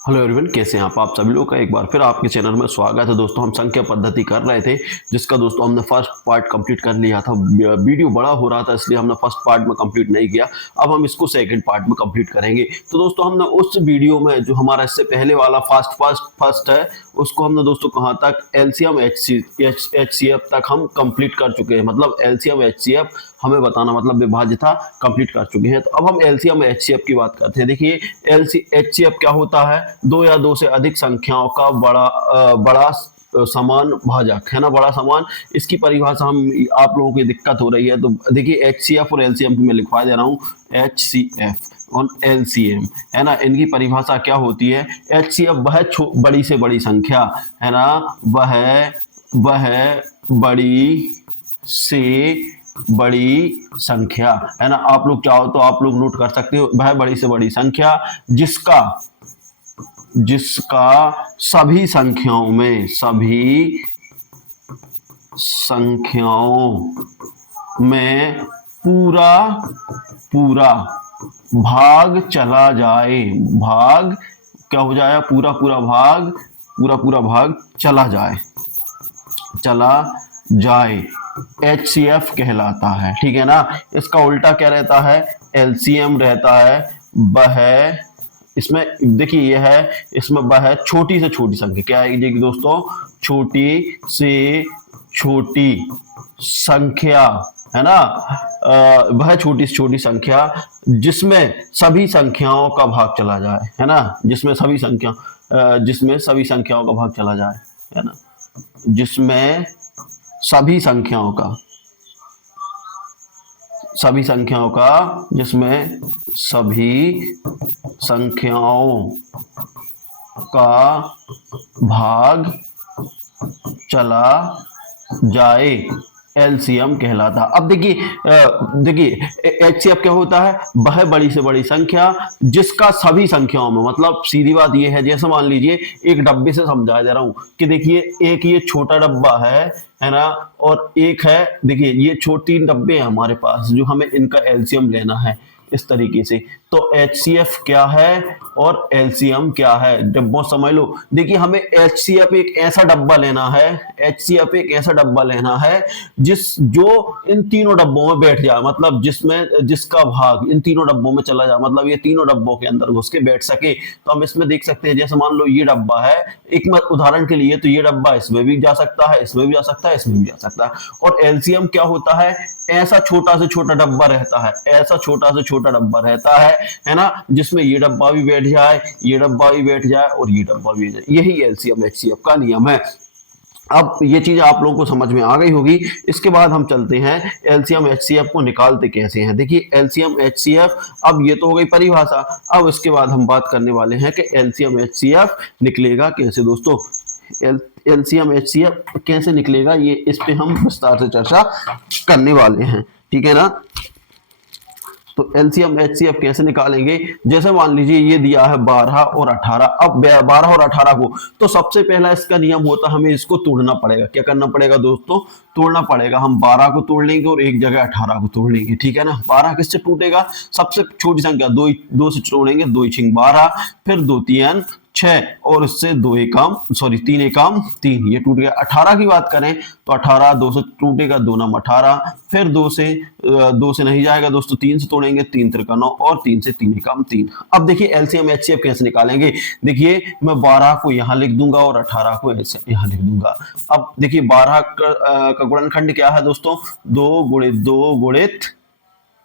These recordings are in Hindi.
हेलो एवरीवन, कैसे हैं आप सभी लोग का एक बार फिर आपके चैनल में स्वागत है। दोस्तों हम संख्या पद्धति कर रहे थे, जिसका दोस्तों हमने फर्स्ट पार्ट कंप्लीट कर लिया था। वीडियो बड़ा हो रहा था इसलिए हमने फर्स्ट पार्ट में कंप्लीट नहीं किया। अब हम इसको सेकंड पार्ट में कंप्लीट करेंगे। तो दोस्तों हमने उस वीडियो में जो हमारा इससे पहले वाला फर्स्ट है, उसको हमने दोस्तों कहाँ तक एलसीएम एचसीएफ तक हम कंप्लीट कर चुके हैं। मतलब एलसीएम एचसीएफ हमें बताना मतलब विभाज्यता कंप्लीट कर चुके हैं। तो अब हम एलसीएम एचसीएफ की बात करते हैं। देखिए एचसीएफ क्या होता है? दो या दो से अधिक संख्याओं का बड़ा समान भाजक है ना, बड़ा समान। इसकी परिभाषा हम आप लोगों की दिक्कत हो रही है तो देखिए एचसीएफ और एलसीएम की मैं लिखवा दे रहा हूँ। एचसीएफ और एलसीएम है ना, इनकी परिभाषा क्या होती है? एचसीएफ वह बड़ी से बड़ी संख्या है ना, वह बड़ी से बड़ी संख्या है ना। आप लोग चाहो तो आप लोग नोट कर सकते हो, वह बड़ी से बड़ी संख्या जिसका सभी संख्याओं में पूरा पूरा भाग चला जाए। भाग क्या हो जाए? पूरा पूरा भाग चला जाए एचसीएफ कहलाता है। ठीक है ना। इसका उल्टा क्या रहता है? एलसीएम रहता है। वह इसमें देखिए यह है, इसमें वह छोटी से छोटी संख्या क्या है देखिए दोस्तों, छोटी से छोटी संख्या है ना। वह छोटी से छोटी संख्या जिसमें सभी संख्याओं का भाग चला जाए है ना, जिसमें सभी संख्याओं का भाग चला जाए है ना, जिसमें सभी संख्याओं का जिसमें सभी संख्याओं का भाग चला जाए एलसीएम कहलाता। अब देखिए एचसीएफ क्या होता है? वह बड़ी से बड़ी संख्या जिसका सभी संख्याओं में, मतलब सीधी बात यह है, जैसे मान लीजिए एक डब्बे से समझा दे रहा हूं कि देखिए एक ये छोटा डब्बा है ना, और एक है, देखिए ये तीन डब्बे हैं हमारे पास जो हमें इनका एलसीएम लेना है इस तरीके से। तो एचसीएफ क्या है और एलसीएम क्या है, डब्बों समझ लो। देखिए हमें एचसीएफ एक ऐसा डब्बा लेना है जो इन तीनों डब्बों में बैठ जाए, मतलब जिसका भाग इन तीनों डब्बों में चला जाए, मतलब ये तीनों डब्बों के अंदर घुस के बैठ सके। तो हम इसमें देख सकते हैं, जैसे मान लो ये डब्बा है, एक उदाहरण के लिए, तो ये डब्बा इसमें भी जा सकता है, इसमें भी जा सकता है, इसमें भी जा सकता है। और एलसीएम क्या होता है? ऐसा छोटा से छोटा डब्बा रहता है ना, जिसमें ये डब्बा भी बैठ जाए, ये डब्बा भी बैठ जाए और ये डब्बा भी बैठ जाए। यही एलसीएम एचसीएफ का नियम है। अब ये चीज आप लोगों को समझ में आ गई होगी। इसके बाद हम चलते हैं एलसीएम एचसीएफ को निकालते कैसे हैं। देखिए एलसीएम एचसीएफ, अब ये तो हो गई परिभाषा। अब इसके बाद हम बात करने वाले हैं कि एलसीएम एचसीएफ निकलेगा कैसे दोस्तों। एलसीएम एचसीएफ कैसे निकलेगा, ये इस पे हम विस्तार से चर्चा करने वाले हैं। ठीक है ना। तो एलसीएम एचसीएफ कैसे निकालेंगे? जैसे मान लीजिए ये दिया है 12 और 18। अब 12 और 18 को, तो सबसे पहला इसका नियम होता है हमें इसको तोड़ना पड़ेगा। क्या करना पड़ेगा दोस्तों? तोड़ना पड़ेगा। हम 12 को तोड़ लेंगे और एक जगह 18 को तोड़ लेंगे। ठीक है ना। 12 किससे टूटेगा? सबसे छोटी संख्या दो से तोड़ेंगे, 2 × 12, फिर 2 × 3 = 6 और उससे 3 एकम 3, ये टूट गया। 18 की बात करें तो 18 2 से टूटेगा, 2 × 9 = 18, फिर 2 से नहीं जाएगा दोस्तों, 3 से तोड़ेंगे, 3 × 3 = 9 और 3 से 3 एकम 3। अब देखिए एलसीएम एचसीएफ कैसे निकालेंगे। देखिए मैं 12 को यहाँ लिख दूंगा और 18 को यहाँ लिख दूंगा। अब देखिए 12 का गुणनखंड क्या है दोस्तों? 2 × 2 ×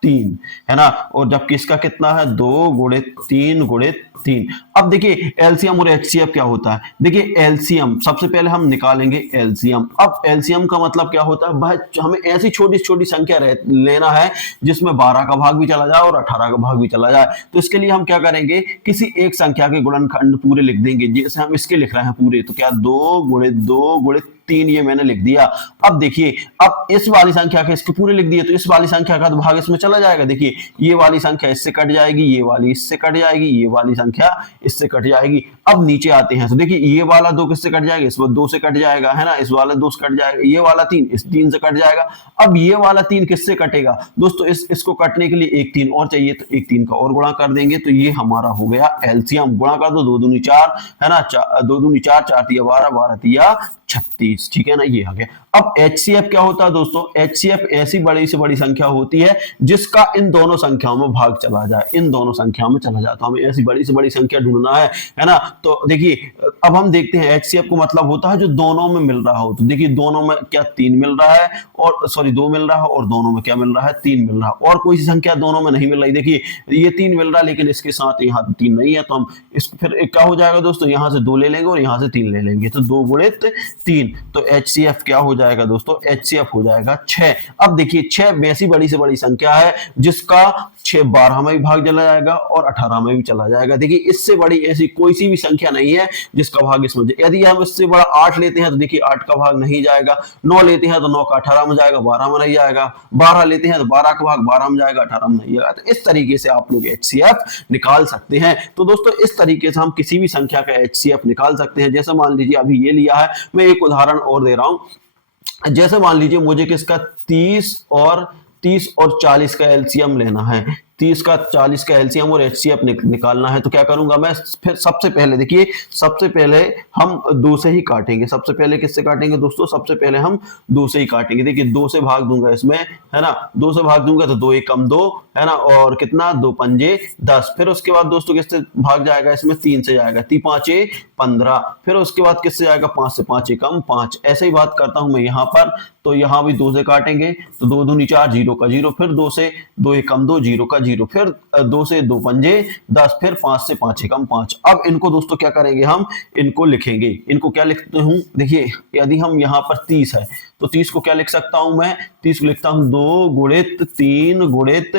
3 है ना, और जबकि इसका कितना है? 2 × 3 × 3। अब देखिए एलसीएम और एचसीएफ क्या होता है। देखिए एलसीएम सबसे पहले हम निकालेंगे एलसीएम। अब एलसीएम का मतलब क्या होता है? भाई हमें ऐसी छोटी छोटी संख्या लेना है जिसमें 12 का भाग भी चला जाए और 18 का भाग भी चला जाए। तो इसके लिए हम क्या करेंगे? किसी एक संख्या के गुणनखंड पूरे लिख देंगे। जैसे हम इसके लिख रहे हैं पूरे, तो क्या 2 × 2 × 3 ये मैंने लिख दिया। अब देखिए, अब इस वाली संख्या के इसके पूरे लिख दिए तो इस वाली संख्या का तो भाग इसमें चला जाएगा। देखिए ये वाली संख्या इससे कट जाएगी, ये वाली इससे कट जाएगी, ये वाली संख्या इससे कट जाएगी। अब नीचे आते हैं तो देखिए ये वाला 2 किससे कट जाएगा, इस 2 से कट जाएगा, है ना, इस वाला 2 से कट जाएगा, ये वाला 3 इस 3 से कट जाएगा। अब ये वाला 3 किससे कटेगा दोस्तों, इसको कटने के लिए एक 3 और चाहिए, तो एक 3 का और गुणा कर देंगे तो ये हमारा हो गया एलसीएम। गुणा कर दो, 2 दूनी 4, है ना, 2 दूनी 4, 4 तिया 12, 12 तिया 36, ठीक है ना, ये आ गया। अब HCF क्या होता है दोस्तों, HCF ऐसी बड़ी से बड़ी संख्या होती है जिसका इन दोनों संख्याओं में भाग चला जाए, इन दोनों संख्याओं में चला जाए। तो हमें ऐसी बड़ी से बड़ी संख्या ढूंढना है ना। तो देखिए अब हम देखते हैं HCF को मतलब होता है जो दोनों में मिल रहा हो। तो देखिए दोनों में क्या 3 मिल रहा है, और सॉरी 2 मिल रहा है, और दोनों में क्या मिल रहा है, 3 मिल रहा है, और कोई सी संख्या दोनों में नहीं मिल रही। देखिए ये 3 मिल रहा है लेकिन इसके साथ यहाँ 3 नहीं है, तो हम इसको फिर क्या हो जाएगा दोस्तों, यहाँ से 2 ले लेंगे और यहाँ से 3 ले लेंगे, तो 2 गुणित 3, तो HCF क्या हो जाएगा दोस्तों, HCF हो जाएगा 6। अब देखिए 6 ऐसी बड़ी से बड़ी संख्या है जिसका 6 12 में भी भाग चला जाएगा और 18 में भी चला जाएगा। देखिए इससे बड़ी ऐसी कोई सी भी संख्या नहीं है जिसका भाग इसमें, यदि हम इससे बड़ा 8 लेते हैं तो देखिए 8 का भाग नहीं जाएगा, 9 लेते हैं तो 9 का 18 में जाएगा, 12 में नहीं जाएगा, 12 लेते हैं तो 12 का भाग 12 में जाएगा, 18 में नहीं जाएगा। तो इस तरीके से आप लोग HCF निकाल सकते हैं। तो दोस्तों इस तरीके से हम किसी भी संख्या का HCF निकाल सकते हैं। जैसे मान लीजिए अभी ये लिया है, मैं एक उदाहरण और दे रहा हूं। जैसे मान लीजिए मुझे किसका 30 और 40 का एलसीएम लेना है, 30 का 40 का एलसीएम और HCF निकालना है। तो क्या करूंगा मैं, फिर सबसे पहले देखिए, सबसे पहले हम 2 से ही काटेंगे। सबसे पहले किससे काटेंगे दोस्तों, सबसे पहले हम 2 से ही काटेंगे। देखिए 2 से भाग दूंगा इसमें, है ना, 2 से भाग दूंगा तो 2 एकम 2, है ना, और कितना 2 पंजे 10। फिर उसके बाद दोस्तों किससे भाग जाएगा, इसमें 3 से जाएगा, 3 पांचे 15। फिर उसके बाद किससे जाएगा, 5 से, 5 एकम 5। ऐसे ही बात करता हूं मैं यहाँ पर, तो यहाँ भी 2 से काटेंगे तो 2 दूनी 4, 0 का 0, फिर 2 से 2 एकम 2, 0 का 0, फिर 2 से 2 पंजे 10, फिर 5 से 5 एकम 5। अब इनको दोस्तों क्या करेंगे, हम इनको लिखेंगे। इनको क्या लिखते हूं, देखिए यदि हम यहाँ पर 30 है तो 30 को क्या लिख सकता हूं मैं, 30 को लिखता हूं 2 गुणित 3 गुणित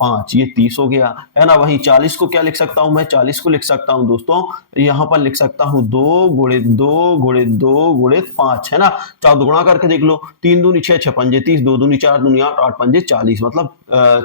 5, ये 30 हो गया, है ना। वहीं 40 को क्या लिख सकता हूं मैं, 40 को लिख सकता हूं दोस्तों, यहां पर लिख सकता हूं 2 गुणित 2 गुणित 2 गुणित 5, है ना। 4 गुणा करके देख लो, 3 दूनी 6, 6 पंजे 30, 2 दूनी 4 दूनी 8, 8 पंजे 40, मतलब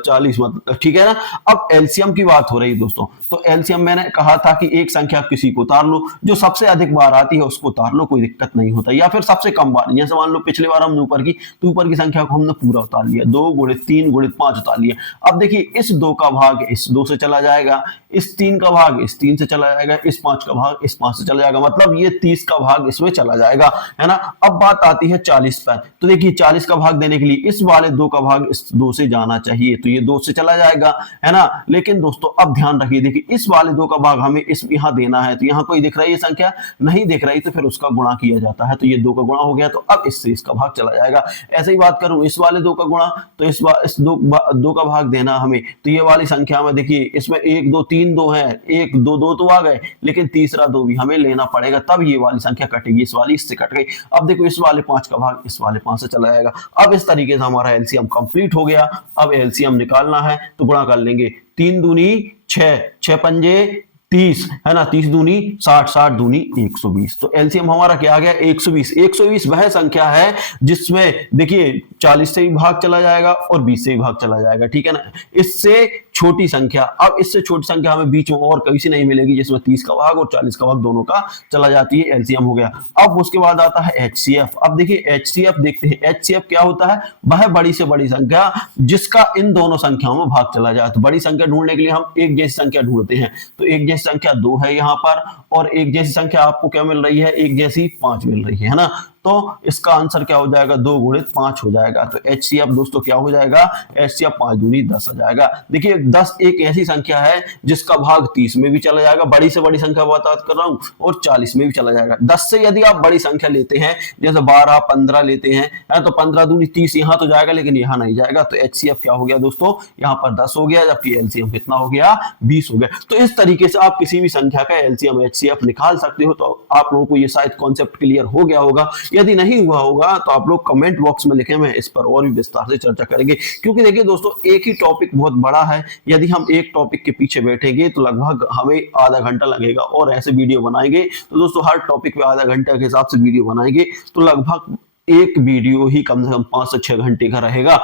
40, मतलब ठीक है ना। अब एलसीएम की बात हो रही है दोस्तों, तो एलसीएम मैंने कहा था कि एक संख्या किसी को उतार लो, जो सबसे अधिक बार आती है उसको उतार लो, कोई दिक्कत नहीं होता, या फिर सबसे कम बार, जैसे मान लो पिछले बार हमने ऊपर की, तो ऊपर की संख्या को हमने पूरा उतार लिया, 2 गुणित 3 गुणित 5 उतार लिया। अब देखिए इस 2 का भाग इस 2 से चला जाएगा, इस 3 का भाग इस 3 से चला जाएगा, इस 5 का भाग इस 5 से चला जाएगा, मतलब ये 30 का भाग इसमें चला जाएगा, है ना। अब बात आती है 40 पर, तो देखिए 40 का भाग देने के लिए इस वाले 2 का भाग इस 2 से जाना चाहिए, तो ये 2 से चला जाएगा, है ना। लेकिन दोस्तों अब ध्यान रखिए, देखिए इस वाले 2 का भाग हमें इस यहाँ देना है, तो यहाँ कोई दिख रही है संख्या, नहीं दिख रही, तो फिर उसका गुणा किया जाता है, तो ये 2 का गुणा हो गया, तो अब इससे इसका भाग चला जाएगा। ऐसे ही बात करूं इस वाले 2 का गुणा, तो इस 2 का भाग देना हमें, तो ये वाली संख्या में देखिए इसमें 1 2 3 2 है, 1 2 2 तो आ गए, लेकिन तीसरा 2 भी हमें लेना पड़ेगा, तब ये वाली संख्या कटेगी, इस वाली इससे कट गई। अब देखो इस वाले 5 का भाग इस वाले 5 से चला जाएगा। अब इस तरीके से हमारा एलसीएम कंप्लीट हो गया। अब एलसीएम निकालना है तो गुणा कर लेंगे, 3 दूनी 6, 6 पंजे 30, है ना, 30 दूनी 60, 60 दूनी 120, तो एलसीएम हमारा क्या आ गया 120। 120 वह संख्या है जिसमें देखिए 40 से भी भाग चला जाएगा और 20 से भी भाग चला जाएगा, ठीक है ना। इससे छोटी संख्या, अब इससे छोटी संख्या हमें बीच में और कहीं से नहीं मिलेगी जिसमें 30 का भाग और 40 का भाग दोनों का चला जाती है, एलसीएम हो गया। अब उसके बाद आता है HCF। अब देखिए HCF देखते हैं, HCF क्या होता है, वह बड़ी से बड़ी संख्या जिसका इन दोनों संख्याओं में भाग चला जाए। तो बड़ी संख्या ढूंढने के लिए हम एक जैसी संख्या ढूंढते हैं, तो एक जैसी संख्या 2 है यहाँ पर, और एक जैसी संख्या आपको क्या मिल रही है, एक जैसी 5 मिल रही है ना। तो इसका आंसर क्या हो जाएगा, 2 गुणित 5 हो जाएगा। तो HCF दोस्तों क्या हो जाएगा, HCF 5 दूनी 10 आ जाएगा। देखिए 10 एक ऐसी संख्या है जिसका भाग 30 में भी चला जाएगा, बड़ी से बड़ी संख्या बात कर रहा हूं, और 40 में भी चला जाएगा। 10 से यदि आप बड़ी संख्या लेते हैं, जैसे 12 15 लेते हैं, तो 15 दूनी 30 यहाँ तो जाएगा लेकिन यहाँ नहीं जाएगा, तो HCF क्या हो गया दोस्तों, यहाँ पर 10 हो गया, जबकि एलसीएम कितना हो गया, 20 हो गया। तो इस तरीके से आप किसी भी संख्या का एलसीएम HCF निकाल सकते हो। तो आप लोगों को ये शायद कॉन्सेप्ट क्लियर हो गया होगा यदि नहीं हुआ होगा तो आप लोग कमेंट बॉक्स में लिखें, मैं इस पर और भी विस्तार से चर्चा करेंगे। क्योंकि देखिए दोस्तों, एक ही टॉपिक बहुत बड़ा है, यदि हम एक टॉपिक के पीछे बैठेंगे तो लगभग हमें आधा घंटा लगेगा, और ऐसे वीडियो बनाएंगे तो दोस्तों हर टॉपिक पे आधा घंटा के हिसाब से वीडियो बनाएंगे तो लगभग एक वीडियो ही कम से कम 5 से 6 घंटे का रहेगा,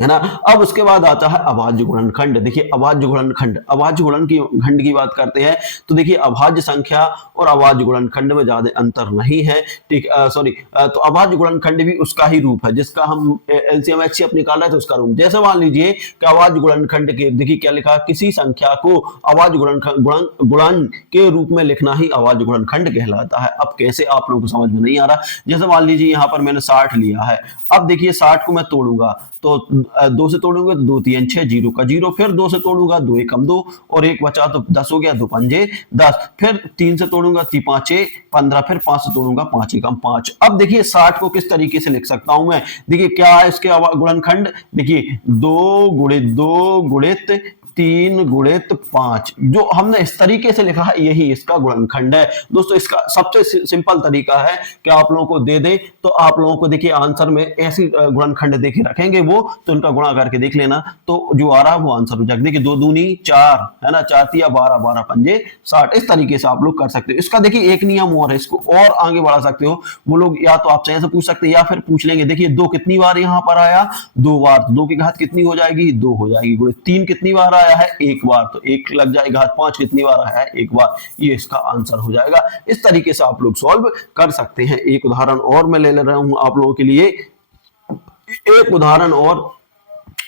है ना। अब उसके बाद आता है अभाज्य गुणनखंड। देखिए अभाज्य गुणनखंड, अभाज्य गुणनखंड की बात करते हैं तो देखिए अभाज्य संख्या और अभाज्य गुणनखंड में ज्यादा अंतर नहीं है, ठीक, सॉरी, तो अभाज्य गुणनखंड भी उसका ही रूप है जिसका हम एलसीएम एचसीएफ निकाल रहे थे, उसका रूप। जैसे मान लीजिए कि अभाज्य गुणनखंड के, देखिए क्या लिखा, किसी संख्या को अभाज्य गुणन के रूप में लिखना ही अभाज्य गुणनखंड कहलाता है। अब कैसे, आप लोगों को समझ में नहीं आ रहा। जैसे मान लीजिए यहाँ पर मैंने 60 लिया है, अब देखिए 60 को मैं तोड़ूंगा तो 2 से तोड़ूंगा तो 2 3 6, 0 का 0, फिर 2 से तोड़ूंगा 2 1 2 और 1 बचा तो 10 हो गया, 2 पंजे 10, फिर 3 से तोड़ूंगा 3 5 15, फिर 5 से तोड़ूंगा 5 1 5। अब देखिए 60 को किस तरीके से लिख सकता हूं मैं, देखिए क्या है इसके गुणनखंड, देखिए 2 गुणित 2 गुणित 3 गुणित 5, जो हमने इस तरीके से लिखा है यही इसका गुणनखंड है। दोस्तों इसका सबसे सिंपल तरीका है कि आप लोगों को दे दे तो आप लोगों को देखिए आंसर में ऐसी गुणनखंड देखे रखेंगे वो, तो इनका गुणा करके देख लेना तो जो आ रहा है वो आंसर हो जाएगा। देखिए 2 दूनी 4, है ना, 4 तिया 12, 12 पंजे 60। इस तरीके से आप लोग कर सकते हो। इसका देखिए एक नियम और है, इसको और आगे बढ़ा सकते हो। वो लोग या तो आपसे ऐसे पूछ सकते हैं या फिर पूछ लेंगे, देखिए 2 कितनी बार यहाँ पर आया, 2 बार, तो 2 की घात कितनी हो जाएगी, 2 हो जाएगी, गुणे 3 कितनी बार आया है, 1 बार, तो 1 लग जाएगा, 5 कितनी बार आया है, 1 बार, ये इसका आंसर हो जाएगा। इस तरीके से आप लोग सॉल्व कर सकते हैं। एक उदाहरण और मैं ले रहा हूं आप लोगों के लिए, एक उदाहरण और।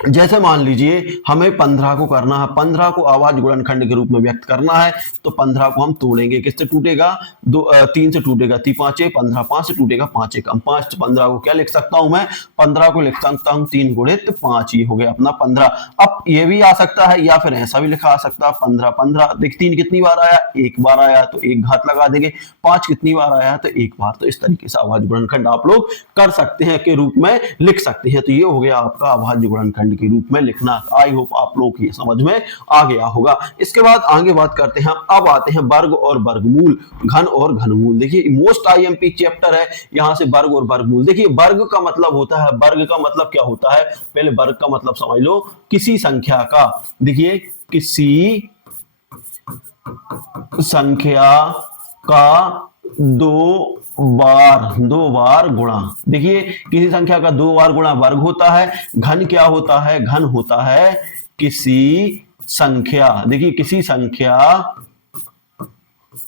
जैसे मान लीजिए हमें 15 को करना है, 15 को अभाज्य गुणनखंड के रूप में व्यक्त करना है, तो 15 को हम तोड़ेंगे, किससे टूटेगा, 3 से टूटेगा, 3 5 15, 5 से टूटेगा 5 1 5, तो 15 को क्या लिख सकता हूं मैं, 15 को लिख सकता हूं 3 गुणित 5, ये हो गया अपना 15। अब ये भी आ सकता है या फिर ऐसा भी लिखा आ सकता है, 15 15, देख 3 कितनी बार आया, 1 बार आया, तो 1 घात लगा देंगे, 5 कितनी बार आया, तो 1 बार। तो इस तरीके से अभाज्य गुणनखंड आप लोग कर सकते हैं, के रूप में लिख सकते हैं। तो ये हो गया आपका अभाज्य गुणनखंड के रूप में लिखना। आई होप आप लोग की समझ में आ गया होगा। इसके बाद आगे बात करते हैं, अब आते हैं वर्ग और वर्गमूल, घन और घनमूल। देखिए मोस्ट आईएमपी चैप्टर है, यहां से वर्ग और वर्गमूल। देखिए वर्ग का मतलब होता है, वर्ग का मतलब क्या होता है, पहले वर्ग का मतलब समझ लो, किसी संख्या का, देखिए किसी संख्या का दो बार गुणा। देखिए किसी संख्या का 2 बार गुणा वर्ग होता है। घन क्या होता है, घन होता है किसी संख्या, देखिए किसी संख्या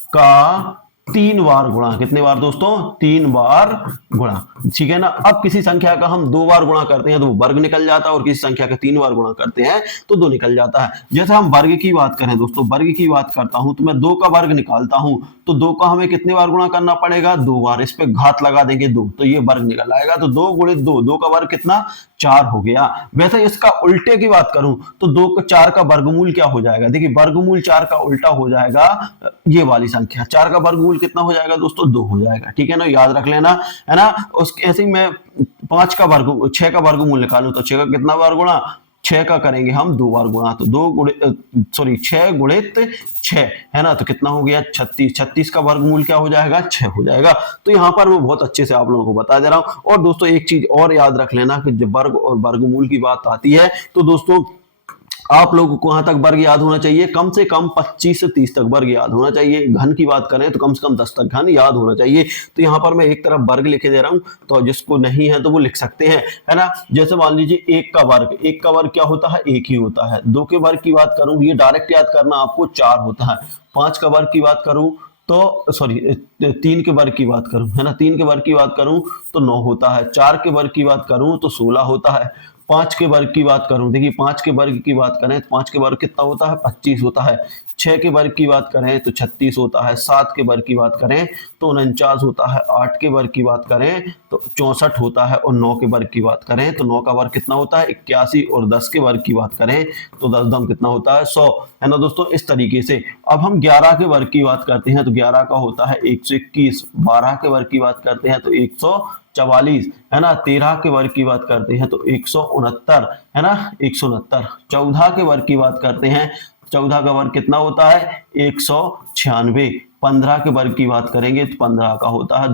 का 3 बार गुणा, कितने बार दोस्तों, 3 बार गुणा, ठीक है ना। अब किसी संख्या का हम 2 बार गुणा करते हैं तो वो वर्ग निकल जाता है, और किसी संख्या का 3 बार गुणा करते हैं तो 2 निकल जाता है। जैसे हम वर्ग की बात करें दोस्तों, वर्ग की बात करता हूं तो मैं 2 का वर्ग निकालता हूं तो 2 का हमें कितने बार गुणा करना पड़ेगा, 2 बार, इस पे घात लगा देंगे 2, तो ये वर्ग निकल आएगा। तो 2 गुणित 2, 2 का वर्ग कितना, 4 हो गया। वैसे इसका उल्टे की बात करूं तो 2 को 4 का वर्गमूल क्या हो जाएगा, देखिए वर्गमूल 4 का उल्टा हो जाएगा ये वाली संख्या, 4 का वर्गमूल कितना हो जाएगा दोस्तों, 2 हो जाएगा, ठीक है ना, याद रख लेना, है ना। उसके ऐसे ही मैं 6 का वर्गमूल निकालूं तो 6 का कितना बार गुणा, 6 का करेंगे हम 2 बार गुणा, तो 6 गुणित 6, है ना, तो कितना हो गया 36, 36 का वर्गमूल क्या हो जाएगा, 6 हो जाएगा। तो यहाँ पर मैं बहुत अच्छे से आप लोगों को बता दे रहा हूं। और दोस्तों एक चीज और याद रख लेना कि जब वर्ग और वर्गमूल की बात आती है तो दोस्तों आप लोगों को कहां तक वर्ग याद होना चाहिए, कम से कम 25 से 30 तक वर्ग याद होना चाहिए। घन की बात करें तो कम से कम 10 तक घन याद होना चाहिए। तो यहाँ पर मैं एक तरफ वर्ग लिखे दे रहा हूं, तो जिसको नहीं है तो वो लिख सकते हैं, है ना। जैसे मान लीजिए 1 का वर्ग क्या होता है, 1 ही होता है। 2 के वर्ग की बात करूं, ये डायरेक्ट याद करना आपको, 4 होता है। 5 का वर्ग की बात करूं तो 3 के वर्ग की बात करूं, है ना, 3 के वर्ग की बात करूं तो 9 होता है। 4 के वर्ग की बात करूं तो 16 होता है। 5 के वर्ग की बात करूं, देखिए 5 के वर्ग की बात करें तो 5 के वर्ग कितना होता है, 25 होता है। 6 के वर्ग की बात करें तो 36 होता है। 7 के वर्ग की बात करें तो 49 होता है। 8 के वर्ग की बात करें तो 64 होता है। और 9 के वर्ग की बात करें तो 9 का वर्ग कितना होता है, 81। और 10 के वर्ग की बात करें तो 10 दम कितना होता है, 100, है ना दोस्तों। इस तरीके से अब हम 11 के वर्ग की बात करते हैं तो 11 का होता है 121। 12 के वर्ग की बात करते हैं तो 144, है ना। 13 के वर्ग की बात करते हैं तो 169, है ना, 169। 14 के वर्ग की बात करते हैं, 14 का वर्ग कितना होता है, 196। 15 के वर्ग की बात करेंगे तो 15 का होता है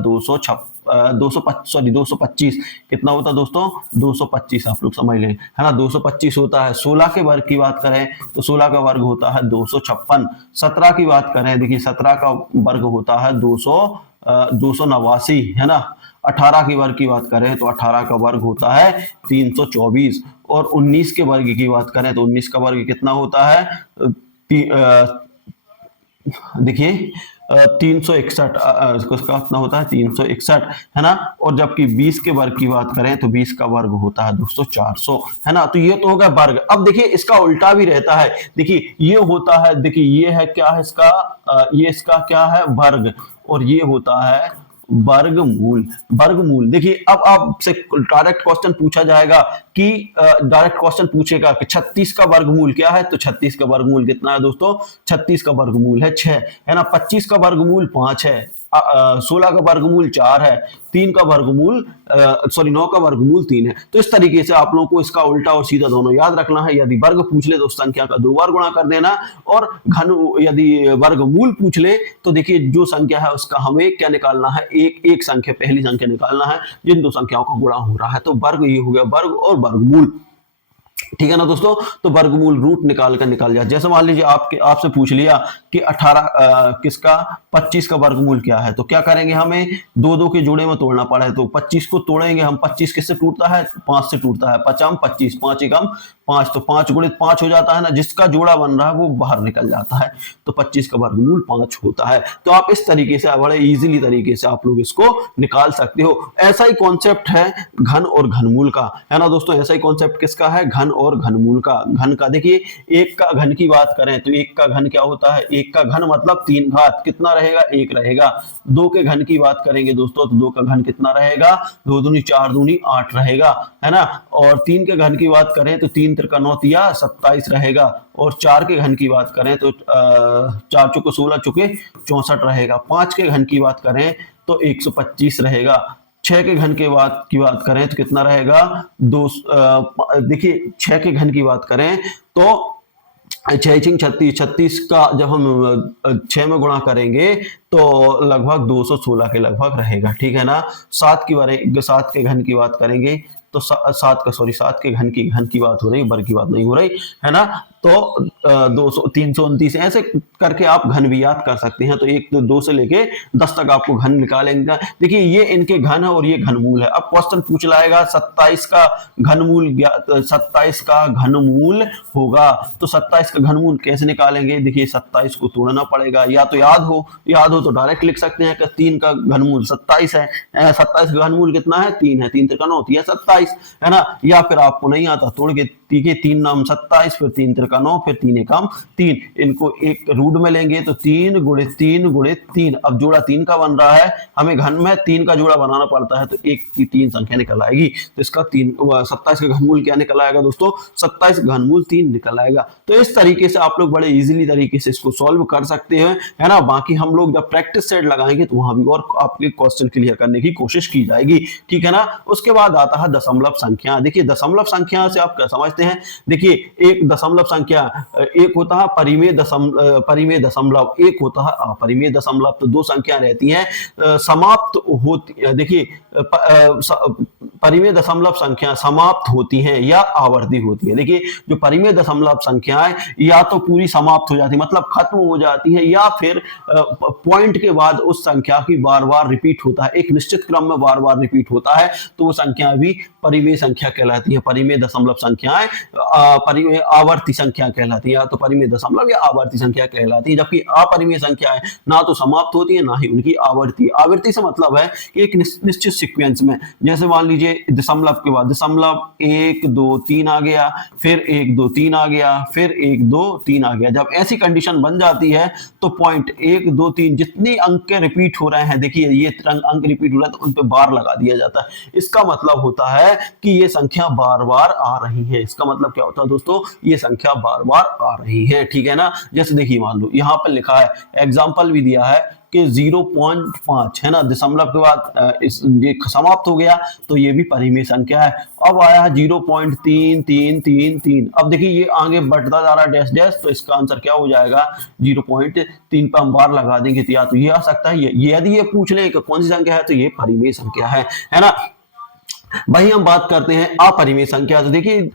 225 कितना होता है दोस्तों, 225 आप लोग समझ लें, है ना, 225 होता है। 16 के वर्ग की बात करें तो 16 का वर्ग होता है 256। 17 की बात करें, देखिए 17 का वर्ग होता है 289, है ना। 18 के वर्ग की बात करें तो 18 का वर्ग होता है 324, और 19 के वर्ग की बात करें तो 19 का वर्ग कितना होता है, देखिए 361, उसका कितना होता है 361, है ना। और जबकि 20 के वर्ग की बात करें तो 20 का वर्ग होता है दोस्तों 400, है ना। तो ये तो होगा वर्ग। अब देखिए इसका उल्टा भी रहता है, देखिए ये होता है, देखिए ये है क्या है इसका, ये इसका क्या है वर्ग, और ये होता है वर्गमूल। वर्गमूल देखिए, अब आपसे डायरेक्ट क्वेश्चन पूछा जाएगा कि डायरेक्ट क्वेश्चन पूछेगा कि 36 का वर्गमूल क्या है, तो 36 का वर्गमूल कितना है दोस्तों, 36 का वर्गमूल है 6, है ना। 25 का वर्गमूल 5 है, 16 का वर्गमूल 4 है, 3 का वर्गमूल 9 का वर्गमूल 3 है। तो इस तरीके से आप लोगों को इसका उल्टा और सीधा दोनों याद रखना है। यदि वर्ग पूछ ले तो संख्या का 2 बार गुणा कर देना, और घन यदि वर्गमूल पूछ ले तो देखिए जो संख्या है उसका हमें क्या निकालना है, एक संख्या, पहली संख्या निकालना है जिन दो संख्याओं का गुणा हो रहा है। तो वर्ग ये हो गया वर्ग और वर्गमूल, ठीक है ना दोस्तों। तो वर्गमूल रूट निकाल जाए, जैसे मान लीजिए आपसे पूछ लिया कि 18 किसका 25 का वर्गमूल क्या है, तो क्या करेंगे, हमें दो के जोड़े में तोड़ना पड़ा है, तो 25 को तोड़ेंगे हम। 25 किससे टूटता है, 5 से टूटता है, 5 25, 5 एकम 5, तो 5 गुणित 5 हो जाता है ना, जिसका जोड़ा बन रहा है वो बाहर निकल जाता है, तो 25 का वर्गमूल 5 होता है। तो आप इस तरीके से बड़े इजीली तरीके से आप लोग इसको निकाल सकते हो। ऐसा ही कॉन्सेप्ट है घन और घनमूल का, है ना दोस्तों। ऐसा ही कॉन्सेप्ट किसका है, घन और घनमूल का। घन का देखिए, एक का घन की बात करें तो एक का घन क्या होता है, एक का घन मतलब 3 घात, कितना रहेगा 1 रहेगा। 2 के घन की बात करेंगे दोस्तों तो 2 का घन कितना रहेगा, 2 दूनी 4 दूनी 8 रहेगा, है ना। और 3 के घन की बात करें तो 3 त्रिका 9 तिया 27 रहेगा। और 4 के घन की बात करें तो 4 चौके 16 चौके 64 रहेगा। 5 के घन की बात करें तो 125 रहेगा। 6 के घन के की बात करें तो कितना रहेगा, देखिए 6 के घन की बात करें तो 36 का जब हम 6 में गुणा करेंगे तो लगभग 216 के लगभग रहेगा, ठीक है ना। 7 के घन की बात करेंगे तो 7 के घन की बात हो रही, वर्ग की बात नहीं हो रही, है ना। तो 329 ऐसे करके आप घन भी याद कर सकते हैं। तो 2 से लेके 10 तक आपको घन निकालेंगे। देखिए ये इनके घन है और ये घनमूल है। अब क्वेश्चन पूछ लाएगा 27 का घनमूल 27 का घनमूल होगा, तो 27 का घनमूल कैसे निकालेंगे, देखिए 27 को तोड़ना पड़ेगा, या तो याद हो तो डायरेक्ट लिख सकते हैं कि 3 का घनमूल 27 है। 27 का घनमूल कितना है, 3 है, 3 त्रिका 9 तिया 27, है ना। या फिर आपको नहीं आता, तोड़ के 3 नाम 27, फिर 3 त्रिका 9, फिर 3 एकम 3, इनको एक रूट में लेंगे तो 3 गुणित 3 गुणित 3। अब जोड़ा 3 का बन रहा है, हमें घन में 3 का जोड़ा बनाना पड़ता है, तो एक की 3 संख्या निकल आएगी। तो इसका 27 का घनमूल क्या निकल आएगा दोस्तों, 27 का घनमूल 3 निकल आएगा। तो इस तरीके से आप लोग बड़े इजीली तरीके से इसको सॉल्व कर सकते हैं, है ना। बाकी हम लोग जब प्रैक्टिस सेट लगाएंगे तो वहां भी और आपके क्वेश्चन क्लियर करने की कोशिश की जाएगी, ठीक है ना। उसके बाद आता है दशमलव संख्या। देखिए दशमलव संख्या से आप क्या समझते हैं, देखिए एक दशमलव संख्या, एक होता है परिमेय दशमलव, एक होता है अपरिमेय दशमलव। तो 2 संख्या रहती हैं समाप्त होती, देखिए परिमेय दशमलव संख्या समाप्त होती हैं या आवर्ती होती है। देखिए जो परिमेय दशमलव संख्याएं या तो पूरी समाप्त हो जाती है मतलब खत्म हो जाती है, या फिर पॉइंट के बाद उस संख्या की बार बार रिपीट होता है, एक निश्चित क्रम में बार बार रिपीट होता है, तो वो संख्या भी परिमेय संख्या कहलाती है। परिमेय दशमलव संख्याएं परिमेय आवर्ती संख्या कहलाती है, या तो परिमेय दशमलव या आवर्ती संख्या कहलाती है। जबकि अपरिमेय संख्याएं ना तो समाप्त होती है ना ही उनकी आवर्ती। आवर्ती से मतलब है कि एक निश्चित सीक्वेंस में, जैसे मान लीजिए दशमलव के बाद दशमलव 1 2 3 आ गया, फिर 1 2 3 आ गया, फिर 1 2 3 आ गया। जब ऐसी कंडीशन बन जाती है तो पॉइंट 1 2 3 जितनी अंक रिपीट हो रहे हैं, देखिए ये अंक रिपीट हो रहा है तो उन पे बार लगा दिया जाता है। इसका मतलब होता है कि ये संख्या बार बार आ रही है। इसका मतलब क्या होता है दोस्तों, ये संख्या बार बार आ रही है, ठीक है ना। जैसे देखिए मान लो यहाँ पर लिखा है, एग्जाम्पल भी दिया है कि 0.5 है ना, दशमलव के बाद इस ये समाप्त हो गया तो ये भी परिमेय संख्या है। अब आया है 0.3333। अब देखिए ये आगे बढ़ता जा रहा है डैश डैश, तो इसका आंसर क्या हो जाएगा 0.3 पर हम बार लगा देंगे तो या तो ये आ सकता है, ये यदि ये पूछ ले कि कौन सी संख्या है तो ये परिमेय संख्या है ना। भाई हम बात करते हैं अपरिमेय संख्या। तो देखिए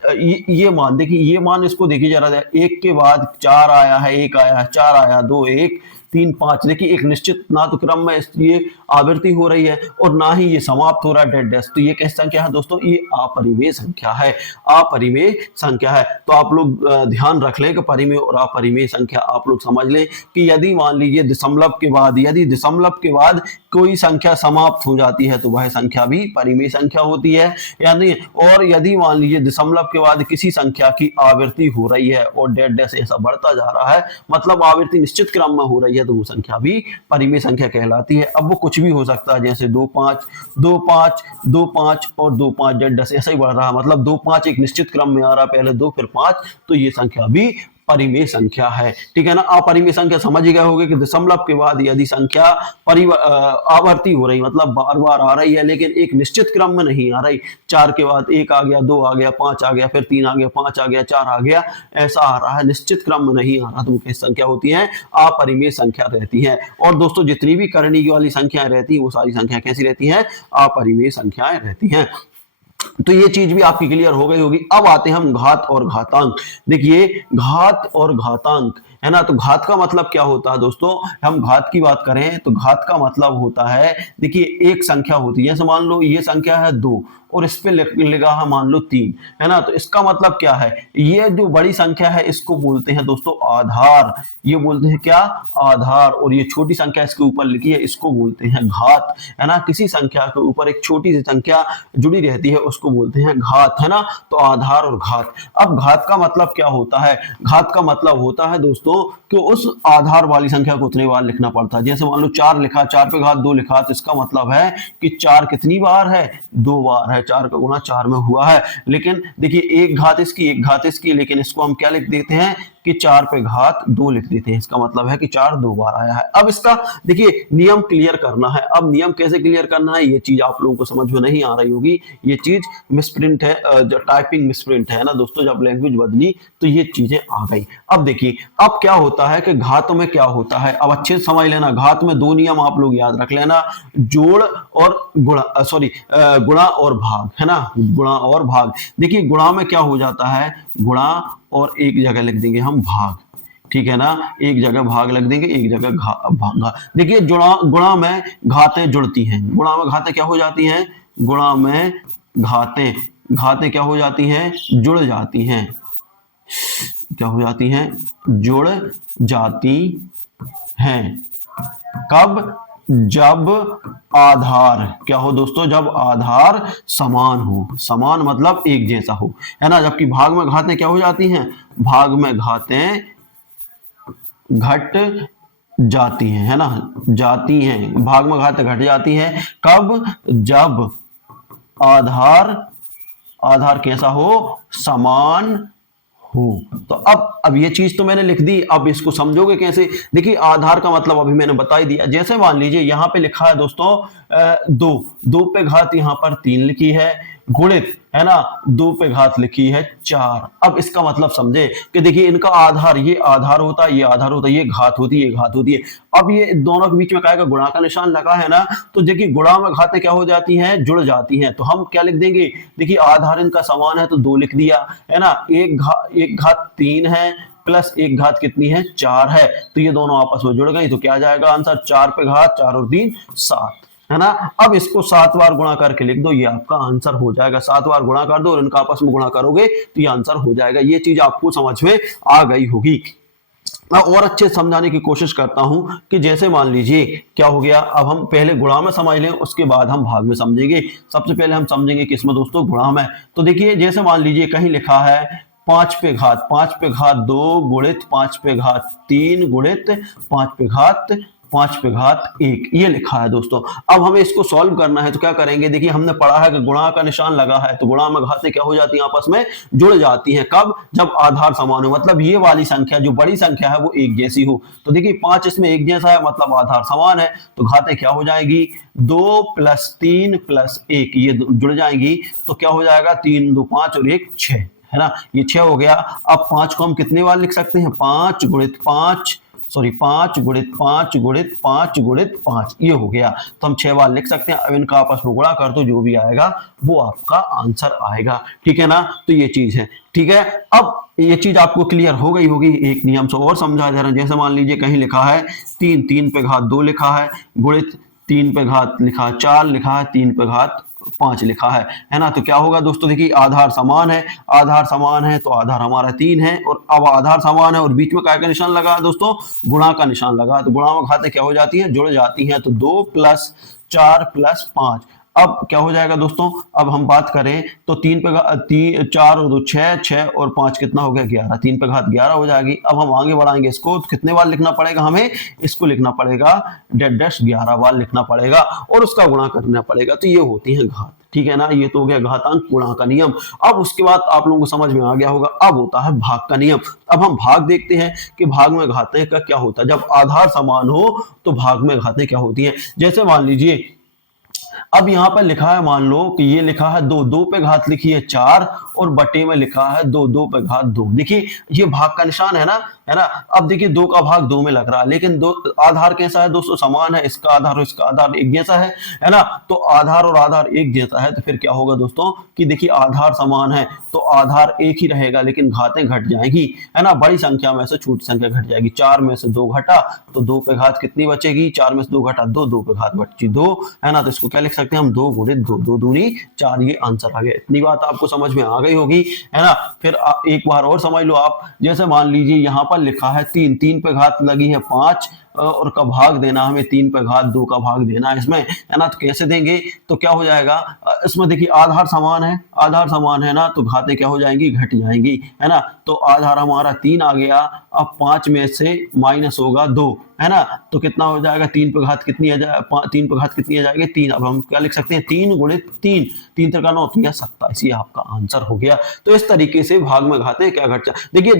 ये मान, देखिए ये मान, इसको देखिए जरा, एक के बाद 4 आया है, 1 आया है, 4 आया, 2, 1, 3, 5। देखिए एक निश्चित ना तो क्रम में ये आवृत्ति हो रही है और ना ही ये समाप्त हो रहा है डेड डैश। तो ये कैसी संख्या है दोस्तों, ये अपरिमेय संख्या है, अपरिमेय संख्या है। तो आप लोग ध्यान रख लें कि परिमेय और अपरिमेय संख्या आप लोग समझ लें कि यदि मान लीजिए दशमलव के बाद, यदि दशमलव के बाद कोई संख्या समाप्त हो जाती है तो वह संख्या भी परिमेय संख्या होती है या नहीं। और यदि मान लीजिए दशमलव के बाद किसी संख्या की आवृत्ति हो रही है और डेड डैश ऐसा बढ़ता जा रहा है, मतलब आवृत्ति निश्चित क्रम में हो रही है, तो वो संख्या भी परिमेय संख्या कहलाती है। अब वो कुछ भी हो सकता है, जैसे 2, 5, 2, 5, 2, 5 और 2, 5 डेड डैश ऐसा ही बढ़ रहा है, मतलब 2, 5 एक निश्चित क्रम में आ रहा है, पहले 2 फिर 5, तो ये संख्या भी परिमेय संख्या है। ठीक है ना। अपरिमेय संख्या समझ ही गए होंगे कि दशमलव के बाद यदि संख्या आवर्ती हो रही, मतलब बार बार आ रही है लेकिन एक निश्चित क्रम में नहीं आ रही, 4 के बाद 1 आ गया, 2 आ गया, 5 आ गया, फिर 3 आ गया, 5 आ गया, 4 आ गया, ऐसा आ रहा है, निश्चित क्रम में नहीं आ रहा, तो वो कैसी संख्या होती है, अपरिमेय संख्या रहती है। और दोस्तों जितनी भी करणीय वाली संख्याएं रहती है वो सारी संख्या कैसी रहती हैं, अपरिमेय संख्याएं रहती हैं। तो ये चीज भी आपकी क्लियर हो गई होगी। अब आते हैं हम घात और घातांक। देखिए घात और घातांक है ना, तो घात का मतलब क्या होता है दोस्तों, हम घात की बात करें तो घात का मतलब होता है, देखिए एक संख्या होती है, जैसे मान लो ये संख्या है 2 और इस पे लिखा है मान लो 3, है ना, तो इसका मतलब क्या है, ये जो बड़ी संख्या है इसको बोलते हैं दोस्तों आधार, ये बोलते हैं क्या, आधार। और ये छोटी संख्या इसके ऊपर लिखी है इसको बोलते हैं घात, है ना। किसी संख्या के ऊपर एक छोटी सी संख्या जुड़ी रहती है उसको बोलते हैं घात, है ना। तो आधार और घात। अब घात का मतलब क्या होता है, घात का मतलब होता है दोस्तों कि उस आधार वाली संख्या को उतने बार लिखना पड़ता है। जैसे मान लो 4 लिखा, 4 पे घात 2 लिखा, तो इसका मतलब है कि 4 कितनी बार है, 2 बार है, 4 का गुणा 4 में हुआ है। लेकिन देखिए एक घात इसकी, एक घात इसकी, लेकिन इसको हम क्या लिख देते हैं कि 4 पे घात 2 लिख देते हैं, इसका मतलब है कि 4 2 बार आया है। अब इसका देखिए नियम क्लियर करना है। अब नियम कैसे क्लियर करना है, ये चीज आप लोगों को समझ में नहीं आ रही होगी, ये चीज मिसप्रिंट है, जो टाइपिंग मिसप्रिंट है ना दोस्तों, जब लैंग्वेज बदली तो ये चीजें आ गई। अब देखिए अब क्या होता है कि घातों में क्या होता है, अब अच्छे से समझ लेना। घात में 2 नियम आप लोग याद रख लेना, जोड़ और गुणा, सॉरी गुणा और भाग, है ना, गुणा और भाग। देखिए गुणा में क्या हो जाता है, गुणा और एक जगह लिख देंगे हम भाग, ठीक है ना, एक जगह भाग लिख देंगे, एक जगह भाग। देखिए गुणा में घातें जुड़ती हैं, गुणा में घातें क्या हो जाती हैं, गुणा में घातें क्या हो जाती हैं, जुड़ जाती हैं, क्या हो जाती हैं, जुड़ जाती हैं। कब, जब आधार क्या हो दोस्तों, जब आधार समान हो, समान मतलब एक जैसा हो, है ना। जबकि भाग में घातें क्या हो जाती हैं, भाग में घातें घट जाती हैं, है ना, जाती हैं, भाग में घातें घट जाती हैं। कब, जब आधार कैसा हो, समान हो। तो अब ये चीज तो मैंने लिख दी, अब इसको समझोगे कैसे। देखिए आधार का मतलब अभी मैंने बता ही दिया। जैसे मान लीजिए यहां पे लिखा है दोस्तों 2 पे घात यहां पर 3 लिखी है, गुणित, है ना, 2 पे घात लिखी है 4। अब इसका मतलब समझे कि देखिए इनका आधार, ये आधार होता है, ये आधार होता है, ये घात होती है, ये घात होती है। अब ये दोनों के बीच में क्या गुणा का निशान लगा है ना, तो देखिए गुणा में घातें क्या हो जाती हैं, जुड़ जाती हैं। तो हम क्या लिख देंगे, देखिए आधार इनका समान है तो 2 लिख दिया, है ना, एक घात 3 है प्लस एक घात कितनी है, 4 है, तो ये दोनों आपस में जुड़ गई, तो क्या आ जाएगा आंसर, 4 पे घात 4 और 3 7, है ना। अब इसको 7 बार गुणा करके लिख दो, ये आपका आंसर हो जाएगा। 7 बार गुणा कर दो और इनका आपस में गुणा करोगे तो ये आंसर हो जाएगा। ये चीज आपको समझ में आ गई होगी। मैं और अच्छे समझाने की कोशिश करता हूं कि जैसे मान लीजिए क्या हो गया, अब हम पहले गुणा में समझ लें, उसके बाद हम भाग में समझेंगे। सबसे पहले हम समझेंगे किसमें दोस्तों, गुणा में। तो देखिए जैसे मान लीजिए कहीं लिखा है 5 पे घात 2 गुणित 5 पे घात 3 गुणित 5 पे घात 5 पे घात 1 ये लिखा है दोस्तों। अब हमें इसको सॉल्व करना है तो क्या करेंगे, देखिए हमने पढ़ा है कि गुणा का निशान लगा है तो गुणा में घातें क्या हो जाती हैं, आपस में जुड़ जाती हैं। कब, जब आधार समान हो, मतलब ये वाली संख्या जो बड़ी संख्या है वो एक जैसी हो। तो देखिए 5 इसमें एक जैसा है मतलब आधार समान है, तो घातें क्या हो जाएगी, 2 + 3 + 1 ये जुड़ जाएंगी। तो क्या हो जाएगा, 3 2 5 और 1 6 है ना, ये 6 हो गया। अब 5 को हम कितने बार लिख सकते हैं, 5 × 5 सॉरी 5 × 5 × 5 × 5 ये हो गया। तो हम 6 बार लिख सकते हैं। अब इनका आपस में गुणा कर दो, जो भी आएगा वो आपका आंसर आएगा, ठीक है ना। तो ये चीज है, ठीक है। अब ये चीज आपको क्लियर हो गई होगी। एक नियम से और समझा जा रहा है, जैसे मान लीजिए कहीं लिखा है 3 पे घात 2 लिखा है, गुणित 3 पे घात लिखा 4 लिखा है, 3 पे घात 5 लिखा है ना। तो क्या होगा दोस्तों, देखिए आधार समान है, आधार समान है तो आधार हमारा 3 है, और अब आधार समान है और बीच में क्या का निशान लगा दोस्तों, गुणा का निशान लगा। तो गुणा में घातें क्या हो जाती हैं, जुड़ जाती हैं। तो 2 + 4 + 5 अब क्या हो जाएगा दोस्तों, अब हम बात करें तो 3 पे 4 और 2 6 6 और 5 कितना हो गया, 11, 3 पे घात 11 हो जाएगी। अब हम आगे बढ़ाएंगे इसको, तो कितने बार लिखना पड़ेगा हमें, इसको लिखना पड़ेगा 11 बार लिखना पड़ेगा और उसका गुणा करना पड़ेगा। तो ये होती है घात, ठीक है ना। ये तो हो गया घातांक गुणा का नियम। अब उसके बाद आप लोगों को समझ में आ गया होगा, अब होता है भाग का नियम। अब हम भाग देखते हैं कि भाग में घातें का क्या होता है। जब आधार समान हो तो भाग में घातें क्या होती हैं। जैसे मान लीजिए अब यहां पर लिखा है, मान लो कि ये लिखा है 2 पे घात लिखी है 4 और बटे में लिखा है 2 पे घात 2। देखिए ये भाग का निशान है ना। अब देखिए 2 का भाग 2 में लग रहा है, लेकिन दो आधार कैसा है दोस्तों, समान है, इसका आधार और इसका आधार एक जैसा है ना। तो आधार और आधार एक जैसा है तो फिर क्या होगा दोस्तों कि देखिए आधार समान है तो आधार एक ही रहेगा, लेकिन घातें घट जाएगी, है ना। बड़ी संख्या में से छोटी संख्या घट जाएगी। 4 में से 2 घटा तो 2 पे घात कितनी बचेगी, 4 में से 2 घटा 2, 2 पे घात बची 2, है ना। तो इसको क्या लिख सकते हैं हम, 2 × 2, 2 दूनी 4, ये आंसर आ गया। इतनी बात आपको समझ में आ गई होगी, है ना। फिर एक बार और समझ लो आप, जैसे मान लीजिए यहाँ पर लिखा है 3 पे घात लगी है 5 और का भाग देना हमें 3 पे घात 2 का भाग देना है इसमें, है ना। तो कैसे देंगे, तो क्या हो जाएगा, इसमें देखिए आधार समान है ना, तो घातें क्या हो जाएंगी, घट जाएंगी, है ना। तो आधार हमारा 3 आ गया। अब 5 में से माइनस होगा 2, है ना। तो कितना हो जाएगा, 3 पे घात कितनी आ जाएगी, 3 पे घात कितनी आ जाएगी 3। अब हम क्या लिख सकते हैं, 3 × 3, 3 × 9 तो 27, ये आपका आंसर हो गया। तो इस तरीके से भाग में घातें क्या घट जाए। देखिए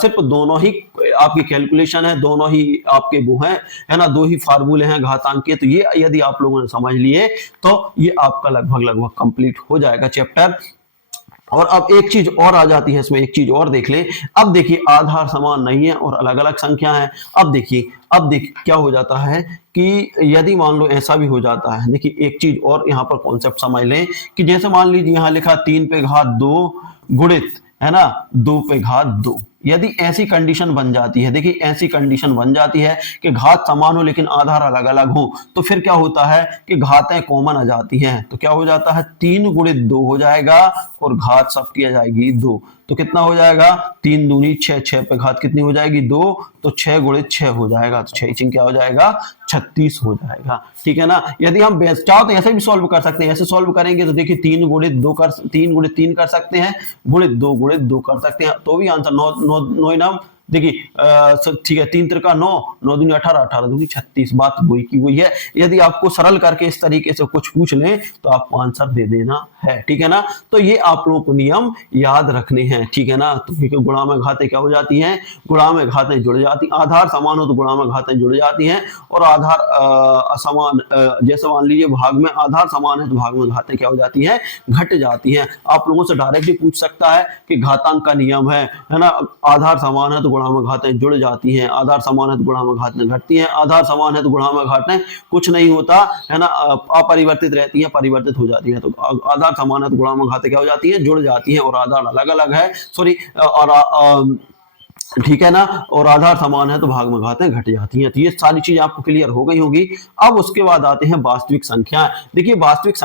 सिर्फ दोनों ही आपकी कैलकुलेशन है, दोनों ही आपके वो हैं, है ना, 2 ही फार्मूले हैं घातांक के। तो ये यदि आप लोगों ने समझ लिए तो ये आपका लगभग कंप्लीट हो जाएगा चैप्टर। और अब एक चीज और आ जाती है इसमें, एक चीज और देख ले। अब देखिए आधार समान नहीं है और अलग अलग संख्या है। अब देखिए क्या हो जाता है कि यदि मान लो ऐसा भी हो जाता है, देखिए एक चीज और यहाँ पर कॉन्सेप्ट समझ लें कि जैसे मान लीजिए यहाँ लिखा 3 पे घात 2 गुणित, है ना, 2 पे घात 2। यदि ऐसी कंडीशन बन जाती है, देखिए ऐसी कंडीशन बन जाती है कि घात समान हो लेकिन आधार अलग अलग हो, तो फिर क्या होता है कि घातें कॉमन आ जाती हैं। तो क्या हो जाता है, 3 × 2 हो जाएगा और घात सबकी आ जाएगी 2। तो कितना हो जाएगा, 3 दूनी 6, 6 पे घात कितनी हो जाएगी 2, तो 6 × 6 हो जाएगा। तो 6 क्या हो जाएगा, 36 हो जाएगा, ठीक है ना। यदि हम चाहो तो ऐसे भी सॉल्व कर सकते हैं। ऐसे सॉल्व करेंगे तो देखिए 3 × 3 कर सकते हैं, गुणित 2 × 2 कर सकते हैं, तो भी आंसर 9 नाम देखिए ठीक है। 3 × 3 = 9, 9 दूनी 18, 18 दूनी 36, बात वही की वही है। यदि आपको सरल करके इस तरीके से कुछ पूछ लें तो आपको आंसर दे देना है, ठीक है ना। तो ये आप लोगों को नियम याद रखने हैं, ठीक है ना। तो क्योंकि गुणा में घातें क्या हो जाती हैं, गुणा में घातें जुड़ जाती, आधार समान हो तो गुणा में घातें जुड़ जाती हैं, और आधार असमान, जैसे मान लीजिए भाग में आधार समान है तो भाग में घातें क्या हो जाती हैं, घट जाती हैं। आप लोगों से डायरेक्टली पूछ सकता है कि घातांक का नियम है ना, आधार समान है तो गुणा में घातें जुड़ जाती हैं, आधार समान है तो गुणा में घातें घटती हैं, आधार समान है तो गुणा में घातें कुछ नहीं होता, है ना, अपरिवर्तित रहती हैं, परिवर्तित हो जाती हैं। तो आधार समान है तो गुणा में घातें क्या हो जाती हैं, जुड़ जाती हैं, और आधार अलग अलग है, सॉरी, और ठीक है ना, और आधार समान है तो भाग में घातें घट जाती हैं। तो ये सारी चीज आपको क्लियर हो गई होगी। अब उसके बाद आते हैं वास्तविक संख्या। देखिए वास्तविक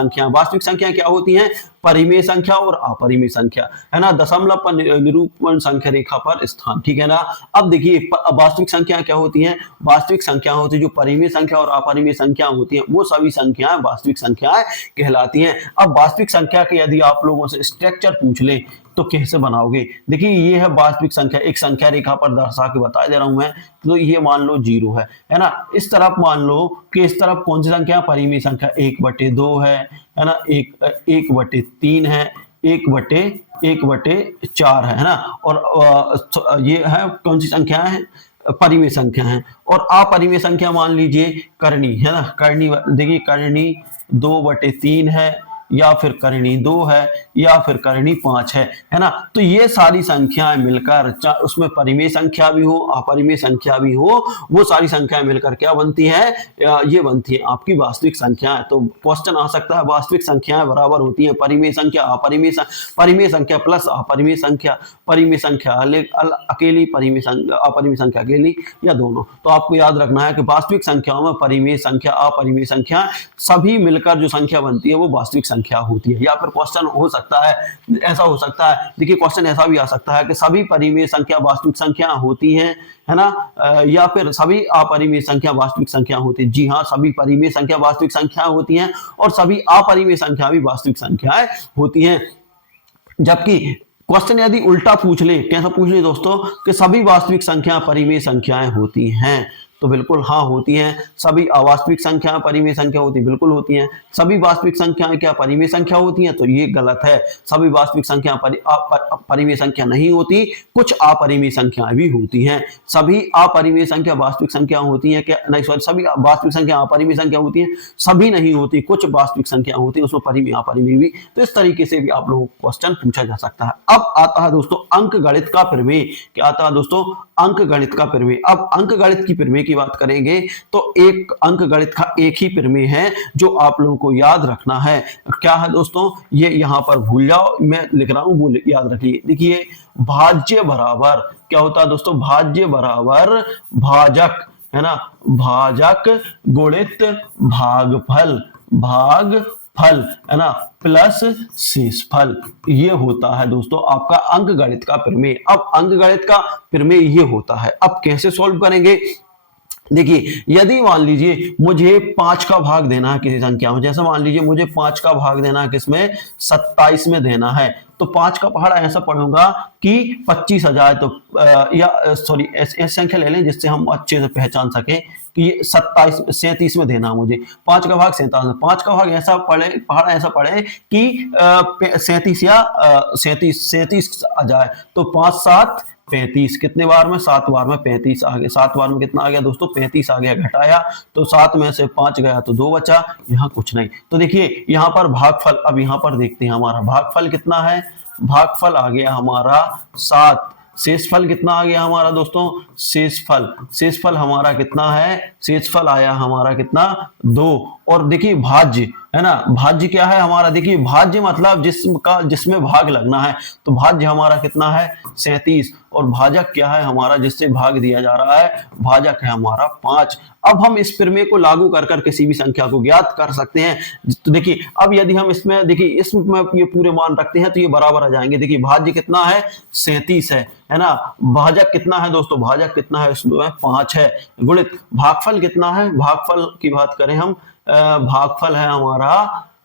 संख्या क्या होती हैं, परिमेय संख्या और अपरिमेय संख्या, है ना, दशमलव पर निरूपण संख्या रेखा पर स्थान, ठीक है ना। अब देखिए वास्तविक संख्या क्या होती हैं, वास्तविक संख्या होती है जो परिमेय संख्या और अपरिमेय संख्या होती हैं, वो सभी संख्याएं वास्तविक संख्याएं कहलाती हैं। अब वास्तविक संख्या के यदि आप लोगों से स्ट्रक्चर पूछ लें तो कैसे बनाओगे? देखिए ये है वास्तविक संख्या, एक संख्या रेखा पर दर्शा के बता दे रहा हूं मैं। तो ये मान लो 0 है ना। इस तरफ मान लो कि इस तरफ कौन सी संख्या, परिमेय संख्या 1/2 है ना, 1/3 है, 1/4 है ना। और ये है कौन सी संख्या है, परिमेय संख्या है। और अपरिमेय संख्या मान लीजिए करनी है ना, करनी देखिए करनी 2/3 है, या फिर करनी 2 है, या फिर करनी 5 है ना। तो ये सारी संख्याएं मिलकर, उसमें परिमेय संख्या भी हो अपरिमेय संख्या भी हो, वो सारी संख्याएं मिलकर क्या बनती है, ये बनती है आपकी वास्तविक संख्याएं। तो क्वेश्चन आ सकता है वास्तविक संख्याएं बराबर होती है परिमेय संख्या अपरिमेय परिमेय संख्या प्लस अपरिमेय संख्या, परिमेय संख्या अकेली, परिमेय संख्या अपरिमेय संख्या अकेली, या दोनों। तो आपको याद रखना है कि वास्तविक संख्याओं में परिमेय संख्या अपरिमेय संख्या सभी मिलकर जो संख्या बनती है वो वास्तविक संख्या होती है। या फिर क्वेश्चन हो सकता है, ऐसा हो सकता है, देखिए क्वेश्चन ऐसा भी आ सकता है कि सभी परिमेय संख्या वास्तविक संख्या होती हैं, है ना, या फिर सभी अपरिमेय संख्या वास्तविक संख्या होती है। जी हाँ, सभी परिमेय संख्या वास्तविक संख्या होती हैं और सभी अपरिमेय संख्या भी वास्तविक संख्याएं होती हैं। जबकि क्वेश्चन यदि उल्टा पूछ ले, कैसा पूछ ले दोस्तों, कि सभी वास्तविक संख्या परिमेय संख्याएं होती हैं, तो बिल्कुल हाँ होती हैं। सभी अवास्तविक संख्याएं परिमेय संख्या होती है, बिल्कुल होती हैं। सभी वास्तविक संख्याएं क्या परिमेय संख्या होती हैं, तो ये गलत है। सभी वास्तविक संख्या परिमेय संख्या नहीं होती, कुछ अपरिमेय संख्याएं भी होती हैं। सभी अपरिमेय संख्या वास्तविक संख्या होती हैं क्या, नहीं सॉरी, सभी वास्तविक संख्या अपरिमेय संख्या होती हैं, सभी नहीं होती, कुछ वास्तविक संख्या होती है, उसमें परिमेय अपरिमेय भी। तो इस तरीके से भी आप लोगों को क्वेश्चन पूछा जा सकता है। अब आता है दोस्तों अंक गणित का प्रमेय। क्या आता है दोस्तों, अंक गणित का प्रमेय। अब अंक गणित की प्रमेय की बात करेंगे तो एक अंक गणित का एक ही प्रमेय है जो आप लोगों को याद रखना है। क्या है दोस्तों, ये यहां पर भूल जाओ, मैं लिख रहा हूं, वो याद रखिए। देखिए भाज्य बराबर क्या होता है दोस्तों, भाज्य बराबर भाजक, है ना, भाजक गुणित भागफल, भागफल, है ना, प्लस शेषफल। ये होता है दोस्तों आपका अंक गणित का प्रमेय। अब अंक गणित का प्रमेय ये होता है। अब कैसे सॉल्व करेंगे, देखिए यदि मान लीजिए मुझे 5 का भाग देना है किसी संख्या में, जैसे मान लीजिए मुझे 5 का भाग देना है किसमें, 27 में देना है, तो 5 का पहाड़ा ऐसा पढ़ूंगा कि 25 आ जाए, तो या सॉरी ऐसी संख्या ले लें जिससे हम अच्छे से पहचान सकें कि ये 37 में देना मुझे। 5 का भाग 37 में, 5 का भाग ऐसा पढ़े, पहाड़ा ऐसा पढ़े कि 37 या 37 आ जाए, तो 5 7 35, कितने बार में, 7 बार में 35 आ गया। 7 बार में कितना आ गया दोस्तों, 35 आ गया। घटाया तो 7 में से 5 गया तो 2 बचा, यहाँ कुछ नहीं। तो देखिए यहाँ पर भागफल, अब यहाँ पर देखते हैं हमारा भागफल कितना है, भागफल आ गया हमारा 7। शेषफल कितना आ गया हमारा दोस्तों, शेषफल हमारा कितना है, शेषफल आया हमारा कितना, 2। और देखिए भाज्य, है ना, भाज्य क्या है हमारा, देखिए भाज्य मतलब जिसमें भाग लगना है, तो भाज्य हमारा कितना है, 37। और भाजक क्या है हमारा, जिससे भाग दिया जा रहा है, भाजक है हमारा 5। अब हम इस प्रमेय को लागू कर किसी भी संख्या को ज्ञात कर सकते हैं। तो देखिए अब यदि हम इसमें देखिए इसमें ये पूरे मान रखते हैं तो ये बराबर आ जाएंगे। देखिए भाज्य कितना है, 37 है ना। भाजक कितना है दोस्तों, भाजक कितना है, इसमें 5 है। गुणित भागफल कितना है, भागफल की बात करें हम, भागफल है हमारा,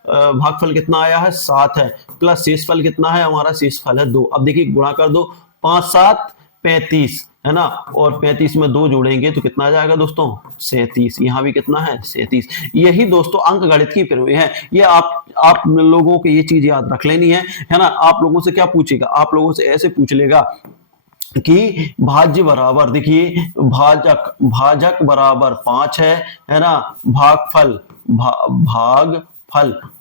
भागफल कितना आया है, 7 है। प्लस शेषफल कितना है हमारा, शेषफल है 2। अब देखिए गुणा कर दो, 5 7 35, है ना, और 35 में 2 जोड़ेंगे तो कितना आ जाएगा दोस्तों, 37। यहाँ भी कितना है, 37। यही दोस्तों अंक गणित की प्रमेय है। ये आप लोगों को ये चीज याद रख लेनी है ना। आप लोगों से क्या पूछेगा, आप लोगों से ऐसे पूछ लेगा कि भाज्य बराबर, देखिए भाजक बराबर 5 है ना, भागफल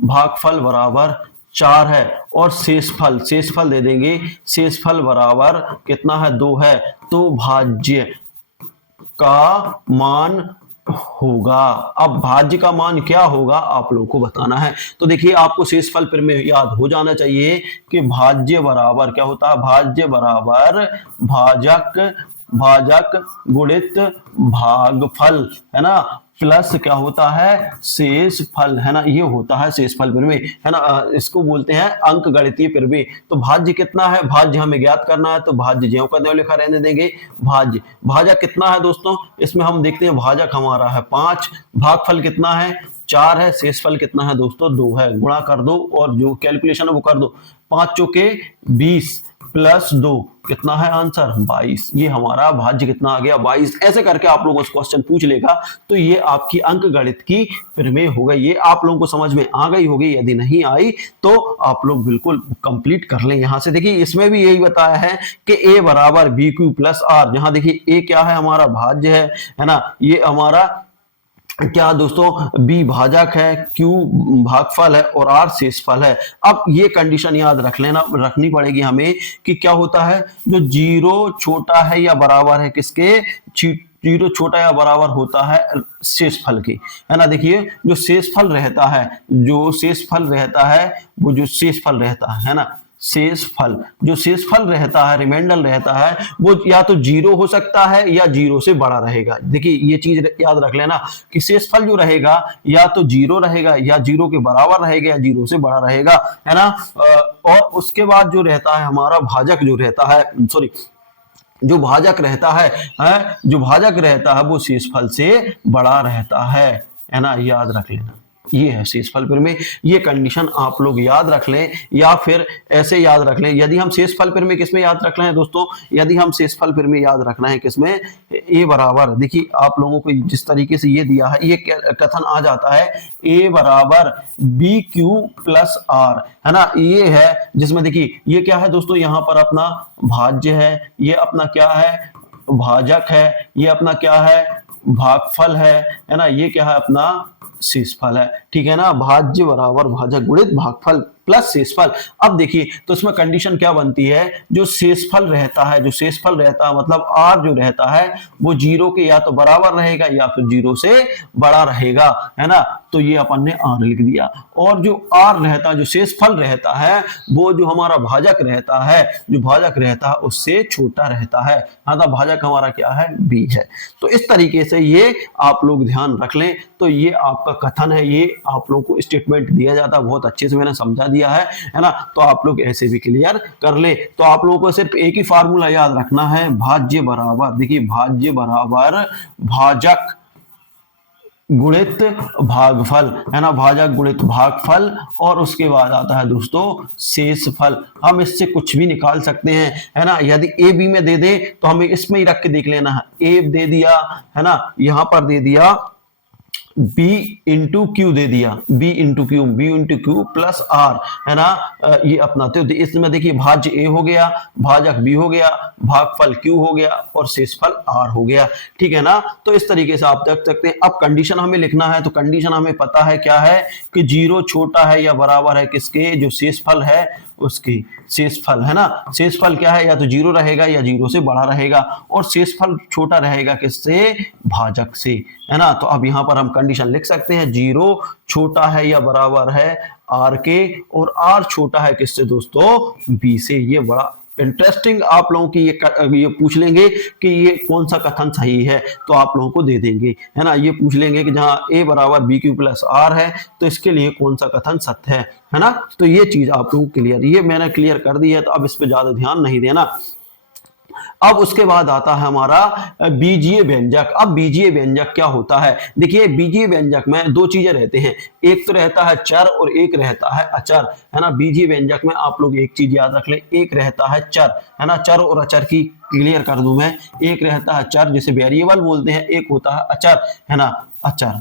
भागफल बराबर 4 है, और शेषफल दे देंगे, शेषफल बराबर कितना है, 2 है। तो भाज्य का मान होगा, अब भाज्य का मान क्या होगा आप लोगों को बताना है। तो देखिए आपको शेषफल प्रमेय याद हो जाना चाहिए कि भाज्य बराबर क्या होता है, भाज्य बराबर भाजक गुणित भागफल, है ना, प्लस क्या होता है, शेषफल, है ना। ये होता है शेषफल प्रमेय, है ना, इसको बोलते हैं अंक गणितीय प्रमेय। तो भाज्य कितना है, भाज्य हमें ज्ञात करना है, तो भाज्य ज्यों का त्यों लिखा रहने देंगे। भाजक कितना है दोस्तों, इसमें हम देखते हैं भाजक हमारा है 5, भागफल कितना है 4 है, शेषफल कितना है दोस्तों 2 है, गुणा कर दो और जो कैलकुलेशन है वो कर दो, 5 चौके 20 प्लस 2 कितना है आंसर 22। ये हमारा भाज्य कितना आ गया 22। ऐसे करके आप लोगों से क्वेश्चन पूछ लेगा तो ये आपकी अंक गणित की प्रमेय हो गई। ये आप लोगों को समझ में आ गई होगी, यदि नहीं आई तो आप लोग बिल्कुल कंप्लीट कर लें। यहां से देखिए इसमें भी यही बताया है कि a बराबर बी क्यू प्लस आर, जहां देखिए a क्या है हमारा भाज्य है ना, ये हमारा क्या दोस्तों b भाजक है, q भागफल है और r शेषफल है। अब ये कंडीशन याद रखनी पड़ेगी हमें कि क्या होता है, जो जीरो छोटा है या बराबर है किसके, जीरो छोटा या बराबर होता है शेषफल के, है ना। देखिए जो शेषफल रहता है, जो शेषफल रहता है वो जो शेषफल रहता है ना, शेषफल जो शेषफल रहता है, रिमाइंडर रहता है, वो या तो जीरो हो सकता है या जीरो से बड़ा रहेगा। देखिए ये चीज याद रख लेना कि शेषफल जो रहेगा या तो जीरो रहेगा या जीरो के बराबर रहेगा या जीरो से बड़ा रहेगा, है ना। और उसके बाद जो रहता है हमारा भाजक जो रहता है, सॉरी जो भाजक रहता है, जो भाजक रहता है वो शेषफल से बड़ा रहता है ना, याद रख लेना। ये है शेषफल प्रमेय। ये कंडीशन आप लोग याद रख लें या फिर ऐसे याद रख लें। यदि हम शेषफल प्रमेय किसमें याद रखना है दोस्तों, यदि हम शेषफल प्रमेय याद रखना है किसमें, a बराबर, देखिए आप लोगों को जिस तरीके से ये दिया है, ये कथन आ जाता है a बराबर बी क्यू प्लस आर, है ना। ये है जिसमें देखिए ये क्या है दोस्तों, यहाँ पर अपना भाज्य है, ये अपना क्या है भाजक है, ये अपना क्या है भागफल है ना, ये क्या है अपना शेषफल है, ठीक है ना। भाज्य बराबर भाजक गुणित भागफल प्लस शेषफल। अब देखिए तो इसमें कंडीशन क्या बनती है, जो शेषफल रहता है, जो शेषफल रहता है मतलब आर जो रहता है वो जीरो के या तो बराबर रहेगा या फिर जीरो से बड़ा रहेगा, है ना। तो ये अपन ने आर लिख दिया। और जो आर रहता है, जो शेषफल रहता है, वो जो हमारा भाजक रहता है, जो भाजक रहता है उससे छोटा रहता है, मतलब भाजक हमारा क्या है बी है। तो इस तरीके से ये आप लोग ध्यान रख लें। तो ये आपका कथन है, ये आप लोगों को स्टेटमेंट दिया जाता है, बहुत अच्छे से मैंने समझा दिया है ना। तो आप लोग ऐसे भी क्लियर कर ले। तो आप लोगों को सिर्फ एक ही फार्मूला याद रखना है, भाज्य बराबर, देखिए भाज्य बराबर भाजक गुणित भागफल, है ना, भाजक गुणित भागफल। और उसके बाद आता है दोस्तों शेषफल। हम इससे कुछ भी निकाल सकते हैं, है ना। यदि ए बी में दे दे तो हमें इसमें ही रख के देख लेना है, ए दे दिया है ना, यहां पर दे दिया b इंटू क्यू दे दिया, b into Q plus R, है ना। ये अपना तो इसमें देखिए भाज्य a हो गया, भाजक b हो गया, भागफल q हो गया और शेषफल r हो गया, ठीक है ना। तो इस तरीके से आप देख सकते हैं। अब कंडीशन हमें लिखना है, तो कंडीशन हमें पता है क्या है कि जीरो छोटा है या बराबर है किसके, जो शेषफल है उसकी, शेषफल, है ना। शेषफल क्या है, या तो जीरो रहेगा या जीरो से बड़ा रहेगा, और शेषफल छोटा रहेगा किससे, भाजक से, है ना। तो अब यहां पर हम कंडीशन लिख सकते हैं, जीरो छोटा है या बराबर है आर के, और आर छोटा है किससे दोस्तों, बी से। ये बड़ा इंटरेस्टिंग आप लोगों की ये पूछ लेंगे कि ये कौन सा कथन सही है, तो आप लोगों को दे देंगे, है ना। ये पूछ लेंगे कि जहां a बराबर बी क्यू प्लस आर है तो इसके लिए कौन सा कथन सत्य है ना। तो ये चीज आप लोगों को क्लियर, ये मैंने क्लियर कर दी है, तो अब इस पे ज्यादा ध्यान नहीं देना। अब उसके बाद आता है हमारा बीजीय व्यंजक। अब बीजीय व्यंजक क्या होता है, देखिए बीजीय व्यंजक में दो चीजें रहते हैं, एक तो रहता है चर और एक रहता है अचर, है ना। बीजीय व्यंजक में आप लोग एक चीज याद रख लें, एक रहता है चर, है ना। चर और अचर की क्लियर कर दूं मैं, एक रहता है चर जिसे वेरिएबल बोलते हैं, एक होता है अचर, है ना, अचर,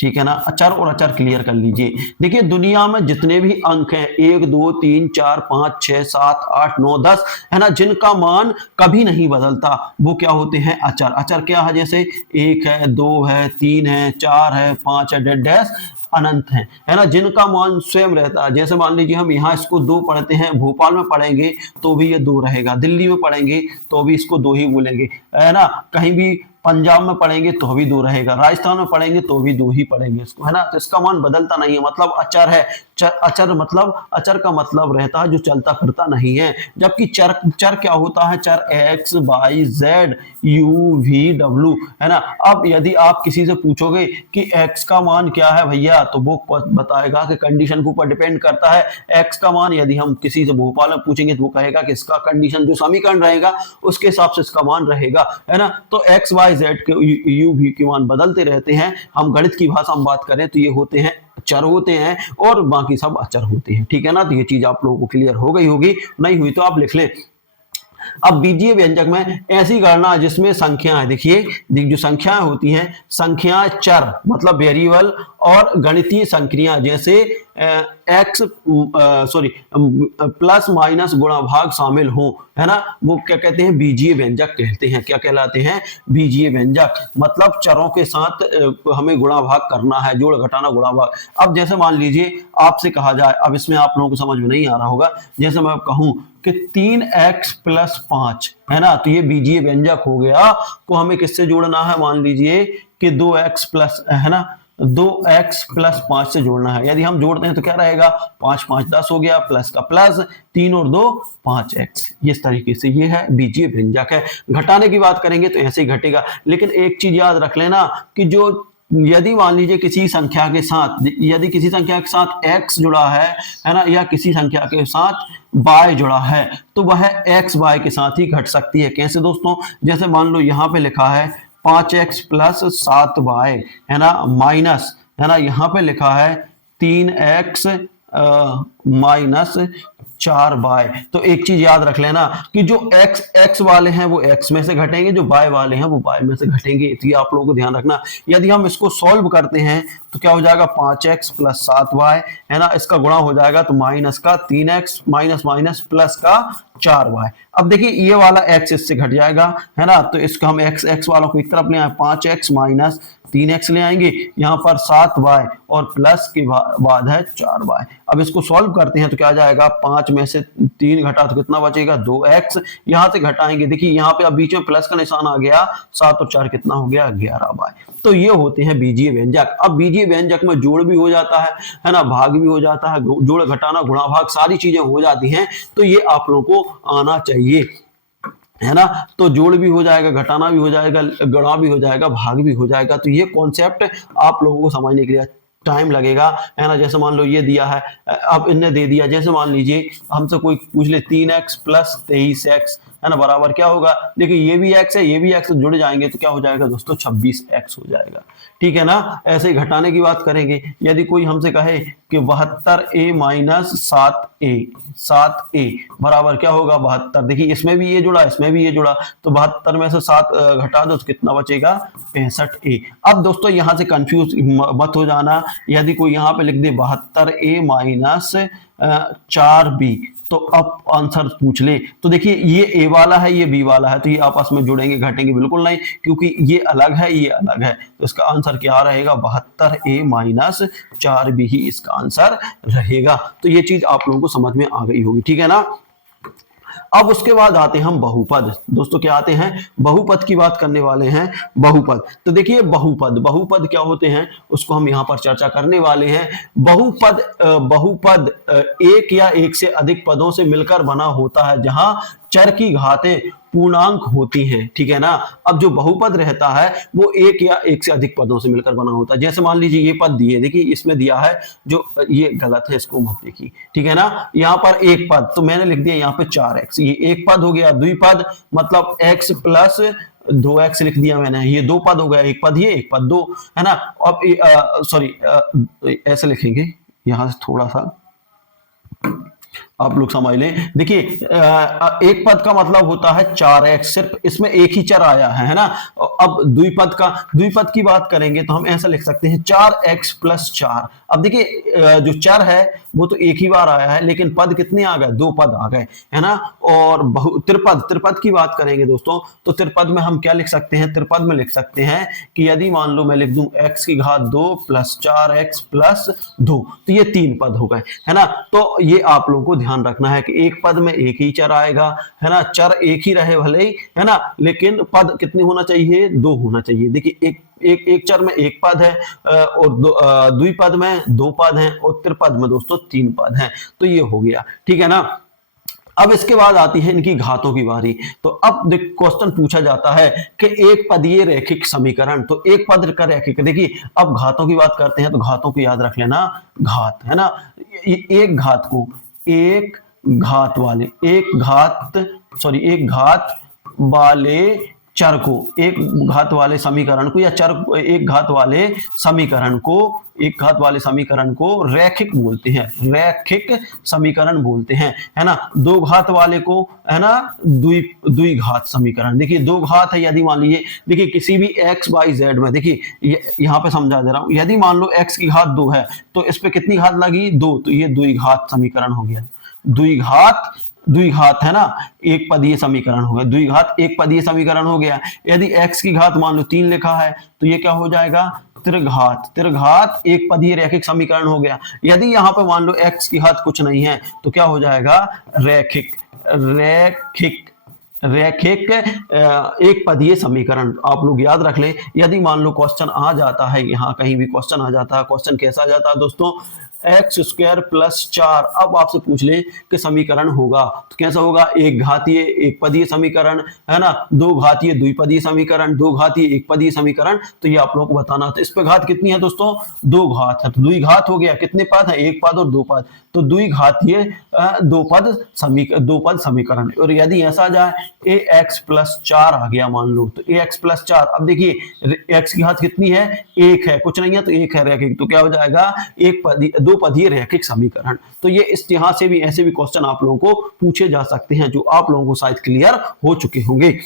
ठीक है ना। अचर और अचर क्लियर कर लीजिए। देखिए दुनिया में जितने भी अंक हैं 1 2 3 4 5 6 7 8 9 10, है ना, जिनका मान कभी नहीं बदलता वो क्या होते हैं, अचर। अचर क्या है, जैसे 1 है, 2 है, 3 है, 4 है, 5 है, डैश अनंत है ना, जिनका मान स्वयं रहता है। जैसे मान लीजिए हम यहाँ इसको 2 पढ़ते हैं, भोपाल में पढ़ेंगे तो भी ये 2 रहेगा, दिल्ली में पढ़ेंगे तो भी इसको 2 ही बोलेंगे, है ना। कहीं भी पंजाब में पढ़ेंगे तो भी 2 रहेगा, राजस्थान में पढ़ेंगे तो भी 2 ही पढ़ेंगे इसको, है ना। तो इसका मान बदलता नहीं है, मतलब अचर है। अचर मतलब, अचर का मतलब रहता है जो चलता फिरता नहीं है। जबकि चर, चर क्या होता है, चर x y z u v w, है ना। अब यदि आप किसी से पूछोगे कि x का मान क्या है भैया, तो वो बताएगा कि कंडीशन के ऊपर डिपेंड करता है। x का मान यदि हम किसी से भोपाल में पूछेंगे तो वो कहेगा कि इसका कंडीशन जो समीकरण रहेगा उसके हिसाब से इसका मान रहेगा, है ना। तो x y वाई जेड के यू भी के मान बदलते रहते हैं। हम गणित की भाषा में बात करें तो ये होते हैं चर होते हैं और बाकी सब अचर होते हैं, ठीक है ना। तो ये चीज आप लोगों को क्लियर हो गई होगी, नहीं हुई तो आप लिख लें। अब बीजीय व्यंजक में ऐसी गणना जिसमें संख्याएं, देखिए जो संख्याएं होती हैं, संख्याएं चर मतलब वेरिएबल और गणितीय संक्रिया जैसे एक्स प्लस माइनस गुणा भाग शामिल हो, है ना, वो क्या कहते हैं, बीजीय व्यंजक कहते हैं। क्या कहलाते हैं, बीजीय व्यंजक। मतलब चरों के साथ हमें गुणा भाग करना है, जोड़ घटाना गुणा भाग। अब जैसे मान लीजिए आपसे कहा जाए, अब इसमें आप लोगों को समझ में नहीं आ रहा होगा, जैसे मैं कहूं कि 3x प्लस 5, है ना, तो ये बीजीय व्यंजक हो गया। को हमें किससे जोड़ना है, मान लीजिए कि 2x प्लस, है ना, 2x प्लस 5 से जोड़ना है। यदि हम जोड़ते हैं तो क्या रहेगा, 5 5 10 हो गया, प्लस का प्लस, 3 और 2 5x। इस तरीके से ये है बीजीय व्यंजक है। घटाने की बात करेंगे तो ऐसे ही घटेगा। लेकिन एक चीज याद रख लेना कि जो यदि मान लीजिए किसी संख्या के साथ, यदि किसी संख्या के साथ x जुड़ा है ना, या किसी संख्या के साथ y जुड़ा है, तो वह x y के साथ ही घट सकती है। कैसे दोस्तों, जैसे मान लो यहाँ पे लिखा है 5x प्लस 7y, है ना, माइनस, है ना, यहाँ पे लिखा है 3x माइनस 4y। तो एक चीज याद रख लेना कि जो x वाले हैं वो x में से घटेंगे, जो y वाले हैं वो y में से घटेंगे। तो ये आप लोगों को ध्यान रखना। यदि हम इसको सॉल्व करते हैं तो क्या हो जाएगा, 5x प्लस 7y, है ना, इसका गुणा हो जाएगा तो माइनस का 3x माइनस माइनस प्लस का 4y। अब देखिए ये वाला x इससे घट जाएगा, है ना, तो इसको हम x वालों को एक तरफ ले आए, 5x माइनस 3x ले आएंगे, यहाँ पर 7y और प्लस के बाद है 4y। अब इसको सॉल्व करते हैं तो क्या आ जाएगा, 5 में से 3 घटा तो कितना बचेगा, 2x। यहाँ से घटाएंगे, देखिए यहाँ पे अब बीच में प्लस का निशान आ गया, 7 और 4 कितना हो गया, 11y। तो ये होते हैं बीजीय व्यंजक। अब बीजीय व्यंजक में जोड़ भी हो जाता है ना, भाग भी हो जाता है, जोड़ घटाना गुणा भाग सारी चीजें हो जाती हैं। तो ये आप लोगों को आना चाहिए, है ना। तो जोड़ भी हो जाएगा, घटाना भी हो जाएगा, गुणा भी हो जाएगा, भाग भी हो जाएगा। तो ये कॉन्सेप्ट आप लोगों को समझने के लिए टाइम लगेगा, है ना। जैसे मान लो ये दिया है, अब इनने दे दिया, जैसे मान लीजिए हमसे कोई पूछ ले 3x प्लस 23x, है ना, बराबर क्या होगा, देखिए ये भी x है, ये भी x, जुड़ जाएंगे तो क्या हो जाएगा दोस्तों, 26x हो जाएगा, ठीक है ना। ऐसे ही घटाने की बात करेंगे, यदि कोई हमसे कहे कि 72a माइनस 7a बराबर क्या होगा, 72। देखिए इसमें भी ये जुड़ा, इसमें भी ये जुड़ा, तो 72 में से 7 घटा दो तो कितना बचेगा, 65a। अब दोस्तों यहां से कंफ्यूज मत हो जाना, यदि कोई यहाँ पे लिख दे 72a माइनस 4b, तो अब आंसर पूछ ले, तो देखिए ये ए वाला है, ये बी वाला है, तो ये आपस में जुड़ेंगे घटेंगे बिल्कुल नहीं, क्योंकि ये अलग है, ये अलग है। तो इसका आंसर क्या रहेगा, 72a माइनस 4b ही इसका आंसर रहेगा। तो ये चीज आप लोगों को समझ में आ गई होगी, ठीक है ना। अब उसके बाद आते हैं हम बहुपद। दोस्तों क्या आते हैं, बहुपद की बात करने वाले हैं, बहुपद। तो देखिए बहुपद क्या होते हैं उसको हम यहाँ पर चर्चा करने वाले हैं। बहुपद एक या एक से अधिक पदों से मिलकर बना होता है जहां चर की घातें पूर्णांक होती हैं, ठीक है ना। अब जो बहुपद रहता है वो एक या एक से अधिक पदों से मिलकर बना होता है। जैसे मान लीजिए ये पद दिए, देखिए इसमें दिया है, जो ये गलत है इसको मत देखिए, ठीक है ना। यहाँ पर एक पद, तो मैंने लिख दिया यहाँ पे 4x, ये एक पद हो गया। द्विपद मतलब x प्लस 2x लिख दिया मैंने, ये दो पद हो गया, एक पद ये, एक पद दो, है ना। अब सॉरी ऐसे लिखेंगे, यहां से थोड़ा सा आप लोग समझ लें। देखिए एक पद का मतलब होता है 4x, सिर्फ इसमें एक ही चर आया है ना। अब द्विपद की बात करेंगे तो हम ऐसा लिख सकते हैं 4x प्लस 4। अब देखिए जो चर है वो तो एक ही बार आया है, लेकिन पद कितने आ गए, दो पद आ गए, है ना। और त्रिपद की बात करेंगे दोस्तों, तो त्रिपद में हम क्या लिख सकते हैं, त्रिपद में लिख सकते हैं कि यदि मान लो मैं लिख दूं x की घात 2 प्लस 4x प्लस 2, तो ये 3 पद हो गए, है ना। तो ये आप लोगों को ध्यान रखना है कि एक पद में एक ही चर आएगा, है ना, चर एक ही रहे भले ही, है ना, लेकिन पद कितने होना चाहिए, 2 होना चाहिए। देखिए एक चर में एक पद है, और द्विपद में 2 पद हैं, और त्रिपद में दोस्तों 3 पद हैं। तो ये हो गया, ठीक है ना। अब इसके बाद आती है इनकी घातों की बारी। तो अब क्वेश्चन पूछा जाता है कि एक पदीय रैखिक समीकरण, तो एक पद का रैखिक। देखिए अब घातों की बात करते हैं तो घातों को याद रख लेना, घात, है ना, एक घात को एक घात वाले चर को, एक घात वाले समीकरण को, या चर एक घात वाले समीकरण को, एक घात वाले समीकरण को रैखिक बोलते हैं, रैखिक समीकरण बोलते हैं, है ना। दो घात वाले को, है ना, द्विघात समीकरण। देखिए दो घात है, यदि मान लीजिए, देखिए किसी भी x y z में, देखिए यहाँ पे समझा दे रहा हूं, यदि मान लो x की घात 2 है तो इस पे कितनी घात लगी, 2, तो ये द्विघात समीकरण हो गया। द्विघात, द्विघात है ना, एक पदीय समीकरण हो गया, द्विघात एक पदीय समीकरण हो गया। यदि x की घात मान लो 3 लिखा है तो ये क्या हो जाएगा, त्रिघात, त्रिघात एक पदीय रैखिक समीकरण हो गया। यदि यहाँ पे मान लो x की घात कुछ नहीं है तो क्या हो जाएगा, रैखिक, रैखिक, रैखिक एक पदीय समीकरण। आप लोग याद रख लें, यदि मान लो क्वेश्चन आ जाता है, यहाँ कहीं भी क्वेश्चन आ जाता है, क्वेश्चन कैसा आ जाता है दोस्तों, एक्स स्क्वायर प्लस 4, अब आपसे पूछ ले कि समीकरण होगा तो कैसा होगा, एक घातीय एक पदीय समीकरण, है ना, दो घातीय द्विपदीय समीकरण, दो घातीय एक पदीय समीकरण। तो ये आप लोगों को बताना है। तो इस पे घात कितनी है दोस्तों, दो घात है, तो द्विघात हो गया, कितने पद है, एक पद और दो पद, तो द्विघातीय दो पद समीकरण। और यदि ऐसा जाए ए एक्स प्लस 4 आ गया मान लो, तो ए एक्स प्लस 4, अब देखिए एक्स की घात कितनी है, एक है, कुछ नहीं है तो एक है रैखिक, तो क्या हो जाएगा, एक पदी दो पदीय रैखिक समीकरण। तो ये इस यहाँ से भी ऐसे भी क्वेश्चन आप लोगों को पूछे जा सकते हैं जो आप लोगों को शायद क्लियर हो चुके होंगे।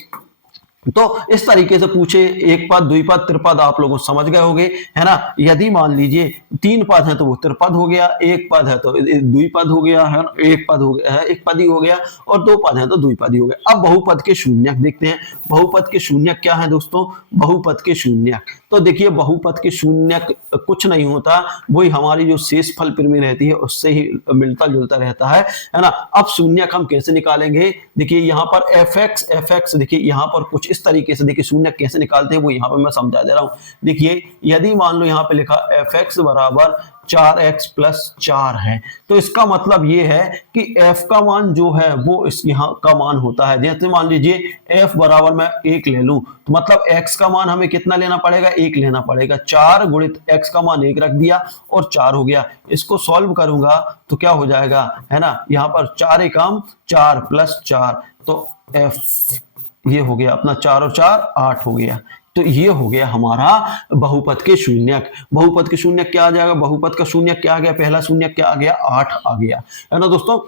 तो इस तरीके से पूछे, एक पद, द्विपद, त्रिपद आप लोगों समझ गए होंगे, है ना। यदि मान लीजिए 3 पद है तो वो त्रिपद हो गया, एक पद है तो द्विपद हो गया, है ना, एक पद हो गया है, एक पदी हो गया, और दो पद है तो द्विपदी हो गया। अब बहुपद के शून्यक देखते हैं। बहुपद के शून्यक क्या है दोस्तों, बहुपद के शून्यक, तो देखिए बहुपद के शून्यक कुछ नहीं होता, वही हमारी जो शेषफल प्रमेय रहती है उससे ही मिलता जुलता रहता है ना। अब शून्यक हम कैसे निकालेंगे, देखिए यहाँ पर एफ एक्स, देखिए यहाँ पर कुछ इस तरीके से, देखिए शून्य कैसे निकालते हैं वो यहाँ पे मैं समझा दे रहा हूं। देखिए यदि मान लो यहाँ पे लिखा एफ एक्स बराबर 4x प्लस 4 है, तो इसका मतलब ये है कि f का मान जो है वो इस यहाँ का मान होता है। जैसे मान लीजिए f बराबर मैं 1 ले लूं, तो मतलब x का मान हमें कितना लेना पड़ेगा, 1 लेना पड़ेगा। 4 गुणित x का मान 1 रख दिया और 4 हो गया। इसको सॉल्व करूंगा तो क्या हो जाएगा, है ना, यहाँ पर 4 एकम 4 प्लस 4, तो f ये हो गया अपना 4 और 4 8 हो गया। तो ये हो गया हमारा बहुपद के शून्यक। बहुपद के शून्यक क्या आ जाएगा, बहुपद का शून्यक क्या आ गया, पहला शून्यक क्या आ गया, 8 आ गया, है ना दोस्तों।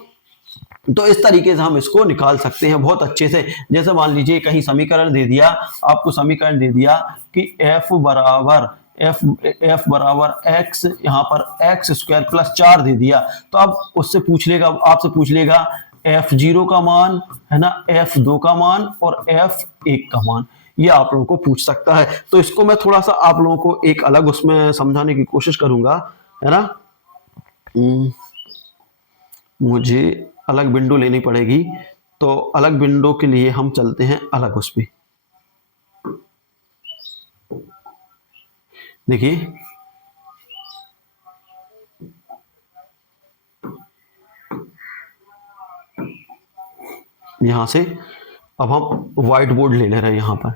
तो इस तरीके से हम इसको निकाल सकते हैं बहुत अच्छे से। जैसे मान लीजिए कहीं समीकरण दे दिया, आपको समीकरण दे दिया कि f बराबर x, यहाँ पर x स्क्वायर प्लस 4 दे दिया, तो अब उससे पूछ लेगा, आपसे पूछ लेगा f0 का मान, है ना, f2 का मान और f1 का मान, ये आप लोगों को पूछ सकता है। तो इसको मैं थोड़ा सा आप लोगों को एक अलग उसमें समझाने की कोशिश करूंगा, है ना। मुझे अलग विंडो लेनी पड़ेगी, तो अलग विंडो के लिए हम चलते हैं अलग उस पे। देखिए यहां से अब हम व्हाइट बोर्ड ले ले रहे हैं यहां पर।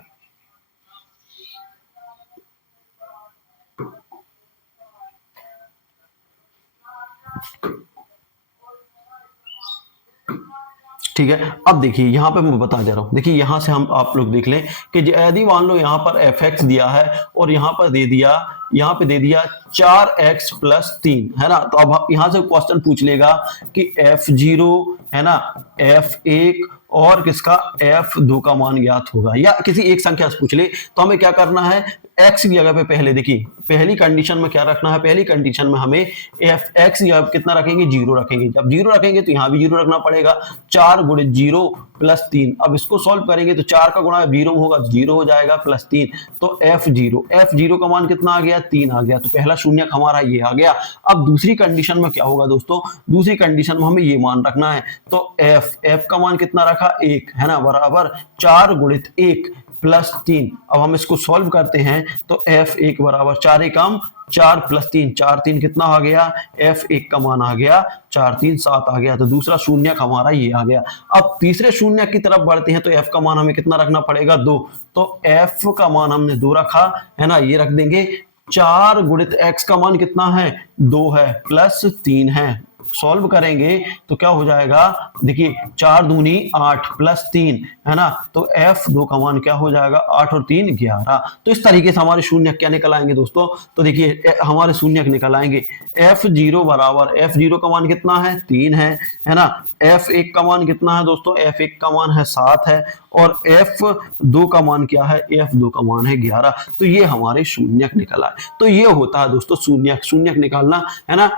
ठीक है, अब देखिए यहां पे मैं बता दे रहा हूं, देखिए यहां से हम आप लोग देख लें कि यदि मान लो यहां पर एफ एक्स दिया है और यहां पर दे दिया, यहां पे दे दिया 4x प्लस 3, है ना। तो अब यहां से क्वेश्चन पूछ लेगा कि f0, है ना, f1 और किसका f2 का मान ज्ञात होगा, या किसी एक संख्या से पूछ ले। तो हमें क्या करना है, x की जगह पे पहले देखिए पहली कंडीशन में क्या रखना है, पहली कंडीशन में हमें x की जगह कितना रखेंगे, 0 रखेंगे। जब 0 रखेंगे तो यहां भी 0 रखना पड़ेगा। 4 गुणित 0 प्लस 3, अब इसको सॉल्व करेंगे तो 4 का गुणा 0 होगा, 0 हो जाएगा प्लस 3, तो f0 का मान कितना आ गया, 3 आ गया। तो पहला शून्यक हमारा ये आ गया। अब दूसरी कंडीशन में क्या होगा दोस्तों, दूसरी कंडीशन में हमें ये मान रखना है, तो f का मान कितना रखा, 1, है ना, बराबर 4 गुणित 1 प्लस 3। अब हम इसको सॉल्व करते हैं तो f1 बराबर 4 एकम 4 प्लस 3, 4 3 कितना आ गया, f1 का मान आ गया 4 3 7 आ गया। तो दूसरा शून्यक हमारा ये आ गया। अब तीसरे शून्यक की तरफ बढ़ते हैं तो f का मान हमें कितना रखना पड़ेगा, 2। तो f का मान हमने 2 रखा, है ना, ये रख देंगे। 4 गुणित x का मान कितना है, 2 है, प्लस 3 है, सॉल्व करेंगे तो क्या हो जाएगा, देखिए 4 दूनी 8 प्लस 3 है ना, तो f2 का मान क्या हो जाएगा, 8 और 3 11। तो इस तरीके से हमारे शून्य क्या निकल आएंगे दोस्तों, तो देखिए हमारे शून्य निकल आएंगे f0 बराबर, f0 का मान कितना है 3 है ना, f1 का मान कितना है दोस्तों, f1 का मान है 7 है, और f2 का मान क्या है, f2 का मान है 11। तो ये हमारे शून्यक निकला है। तो ये होता है दोस्तों शून्यक, शून्यक निकालना है ना,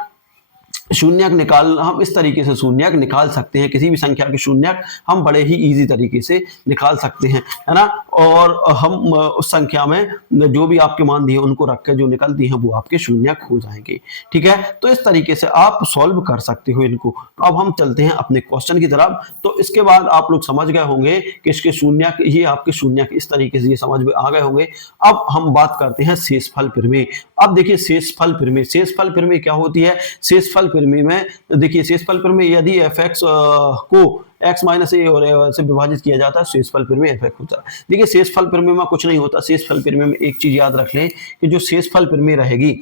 शून्यक निकाल, हम इस तरीके से शून्यक निकाल सकते हैं, किसी भी संख्या के शून्यक हम बड़े ही इजी तरीके से निकाल सकते हैं, है ना। और हम उस संख्या में जो भी आपके मान दिए उनको रख के जो निकलती हैं वो आपके शून्यक हो जाएंगे, ठीक है। तो इस तरीके से आप सॉल्व कर सकते हो इनको। अब हम चलते हैं अपने क्वेश्चन की तरफ। तो इसके बाद आप लोग समझ गए होंगे कि इसके शून्यक, ये आपके शून्यक इस तरीके से ये समझ में आ गए होंगे। अब हम बात करते हैं शेषफल प्रमेय। अब देखिए शेषफल प्रमेय, शेषफल प्रमेय क्या होती है, शेषफल प्रमेय में देखिए शेषफल प्रमेय यदि fx को x माइनस ए और से विभाजित किया जाता है, शेषफल प्रमेय fx होता है। देखिए शेषफल प्रमेय में कुछ नहीं होता, शेषफल प्रमेय में एक चीज याद रख लें कि जो शेषफल प्रमेय रहेगी,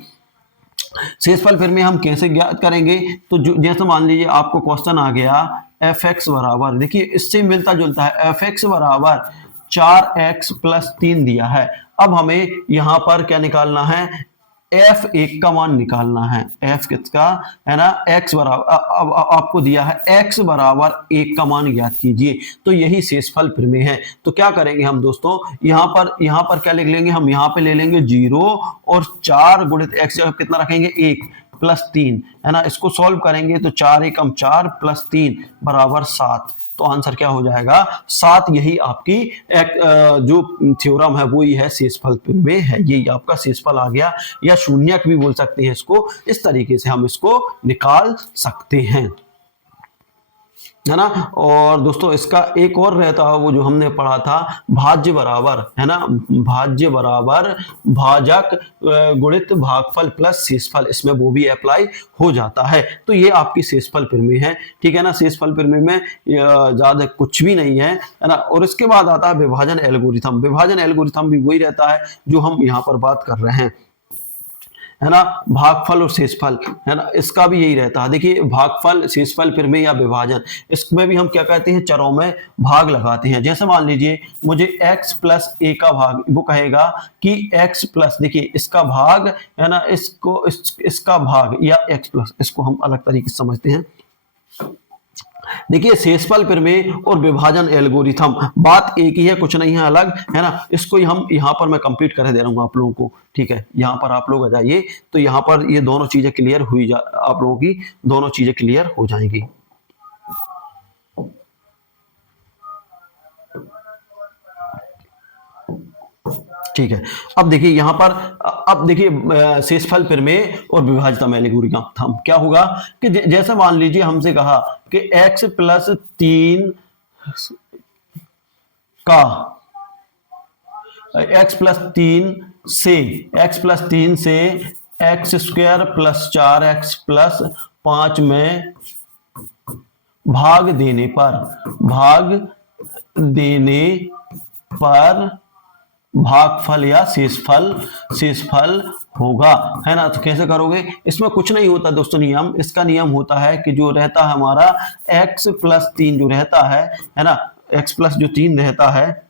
शेषफल प्रमेय हम कैसे ज्ञात करेंगे, तो जो जैसे मान लीजिए आपको क्वेश्चन आ गया fx बराबर, देखिए इससे मिलता जुलता है, fx बराबर 4x प्लस 3 दिया है। अब हमें यहां पर क्या निकालना है, f1 का मान निकालना है, f किसका है ना, x बराबर, अब आपको दिया है x बराबर 1 का मान ज्ञात कीजिए। तो यही शेषफल प्रमेय है। तो क्या करेंगे हम दोस्तों, यहाँ पर क्या लिख लेंगे, हम यहाँ पे ले लेंगे 0 और 4 गुणित x जगह कितना रखेंगे 1 प्लस 3, है ना। इसको सॉल्व करेंगे तो 4 एकम 4 प्लस 3 बराबर 7। तो आंसर क्या हो जाएगा 7। यही आपकी जो थ्योरम है वो ही है शेषफल प्रमेय है, यही आपका शेषफल आ गया, या शून्यक भी बोल सकते हैं इसको। इस तरीके से हम इसको निकाल सकते हैं, है ना। और दोस्तों इसका एक और रहता है, वो जो हमने पढ़ा था भाज्य बराबर, है ना, भाज्य बराबर भाजक गुणित भागफल प्लस शेषफल, इसमें वो भी अप्लाई हो जाता है। तो ये आपकी शेषफल प्रमेय है, ठीक है ना। शेषफल प्रमेय में ज्यादा कुछ भी नहीं है ना। और इसके बाद आता है विभाजन एल्गोरिथम। विभाजन एल्गोरिथम भी वही रहता है जो हम यहाँ पर बात कर रहे हैं, है ना, भागफल और शेषफल, है ना, इसका भी यही रहता है। देखिए भागफल, शेषफल प्रमेय या विभाजन, इसमें भी हम क्या कहते हैं, चरों में भाग लगाते हैं। जैसे मान लीजिए मुझे x प्लस a का भाग, वो कहेगा कि x प्लस, देखिए इसका भाग है ना, इसका भाग या x प्लस, इसको हम अलग तरीके से समझते हैं। देखिए शेषफल प्रमेय और विभाजन एल्गोरिथम बात एक ही है, कुछ नहीं है अलग, है ना। इसको हम यहाँ पर मैं कंप्लीट कर दे रहा हूँ आप लोगों को, ठीक है। यहाँ पर आप लोग आ जाइए, तो यहाँ पर ये दोनों चीजें क्लियर हुई, आप लोगों की दोनों चीजें क्लियर हो जाएंगी। ठीक है। अब देखिए यहाँ पर, अब देखिए शेषफल प्रमेय और विभाजन एल्गोरिथम क्या होगा कि जैसे मान लीजिए हमसे कहा कि x प्लस 3 का, x प्लस 3 से, x प्लस 3 से x square plus 4x plus 5 में भाग देने पर भागफल या शेषफल होगा, है ना। तो कैसे करोगे, इसमें कुछ नहीं होता दोस्तों, नियम, इसका नियम होता है कि जो रहता है हमारा x प्लस 3 जो रहता है ना, x प्लस जो 3 रहता है,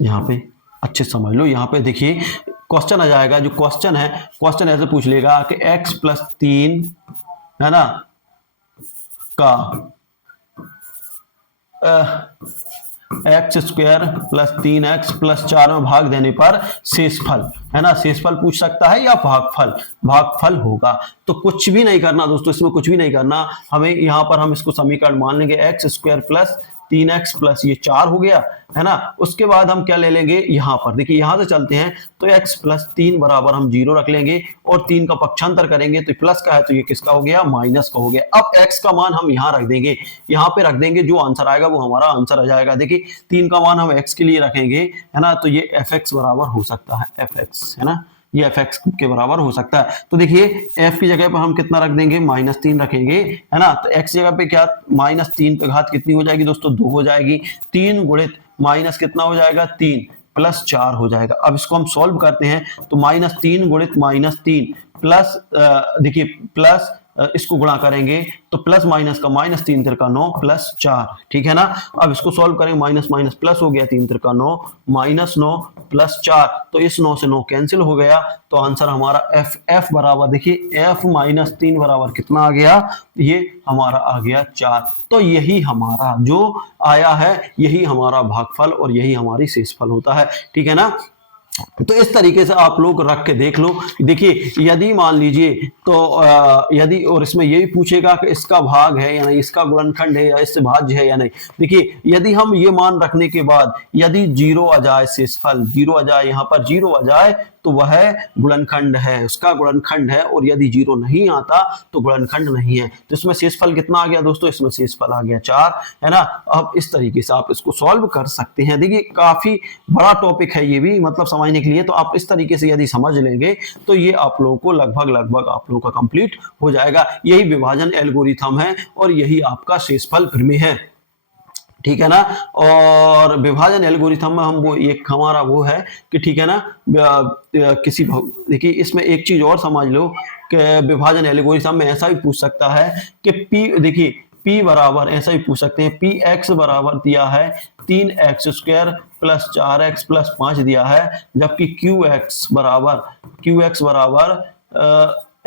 यहाँ पे अच्छे समझ लो। यहाँ पे देखिए क्वेश्चन आ जाएगा, जो क्वेश्चन है, क्वेश्चन ऐसे पूछ लेगा कि x प्लस 3 है ना का x square plus 3x plus 4 में भाग देने पर शेषफल, है ना, शेषफल पूछ सकता है या भागफल होगा। तो कुछ भी नहीं करना दोस्तों, इसमें कुछ भी नहीं करना हमें। यहाँ पर हम इसको समीकरण मान लेंगे, x square plus 3x plus ये 4 हो गया, है ना। उसके बाद हम क्या ले लेंगे, यहाँ पर देखिए, यहाँ से चलते हैं तो x प्लस 3 बराबर हम 0 रख लेंगे और 3 का पक्षांतर करेंगे तो प्लस का है तो ये किसका हो गया, माइनस का हो गया। अब x का मान हम यहाँ रख देंगे, यहाँ पे रख देंगे, जो आंसर आएगा वो हमारा आंसर आ जाएगा। देखिए 3 का मान हम x के लिए रखेंगे, है ना, तो ये fx बराबर हो सकता है, fx, है ना, ये fx के बराबर हो सकता है। तो देखिए f की जगह पर हम कितना रख देंगे, -3 रखेंगे, है ना। तो x जगह पे क्या, -3 पे घात कितनी हो जाएगी दोस्तों, 2 हो जाएगी। 3 गुणित माइनस कितना हो जाएगा, 3 +4 हो जाएगा। अब इसको हम सॉल्व करते हैं तो -3 गुणित -3 प्लस देखिए प्लस इसको गुणा करेंगे तो प्लस माइनस का -3 3 का 9 +4, ठीक है ना। अब इसको सॉल्व करेंगे, माइनस माइनस प्लस हो गया, 3 3 का 9 -9 +4, तो इस 9 से 9 कैंसिल हो गया। तो आंसर हमारा f बराबर देखिए f -3 बराबर कितना आ गया, ये हमारा आ गया 4। तो यही हमारा जो आया है यही हमारा भागफल और यही हमारी शेषफल होता है, ठीक है ना। तो इस तरीके से आप लोग रख के देख लो। देखिए यदि मान लीजिए तो यदि और इसमें यही पूछेगा कि इसका भाग है या नहीं, इसका गुणनखंड है या इससे भाज्य है या नहीं। देखिए यदि हम ये मान रखने के बाद यदि 0 आ जाए, शेषफल 0 आ जाए, यहाँ पर 0 आ जाए तो वह गुणनखंड है, उसका गुणनखंड है, और यदि 0 नहीं आता तो गुणनखंड नहीं है। तो इसमें शेषफल कितना आ गया दोस्तों, इसमें शेषफल आ गया 4, है ना। अब इस तरीके से आप इसको सॉल्व कर सकते हैं। देखिए काफी बड़ा टॉपिक है ये भी, मतलब समझने के लिए। तो आप इस तरीके से यदि समझ लेंगे तो ये आप लोगों को लगभग आप लोगों का कंप्लीट हो जाएगा। यही विभाजन एल्गोरिथम है और यही आपका शेषफल प्रमेय है, ठीक है ना। और विभाजन एल्गोरिथम में हम वो एक हमारा वो है कि ठीक है ना, किसी देखिए इसमें एक चीज और समझ लो कि विभाजन एल्गोरिथम में ऐसा भी पूछ सकता है कि p, देखिए p बराबर ऐसा भी पूछ सकते हैं, px बराबर दिया है 3x square plus 4x plus 5 दिया है, जबकि qx बराबर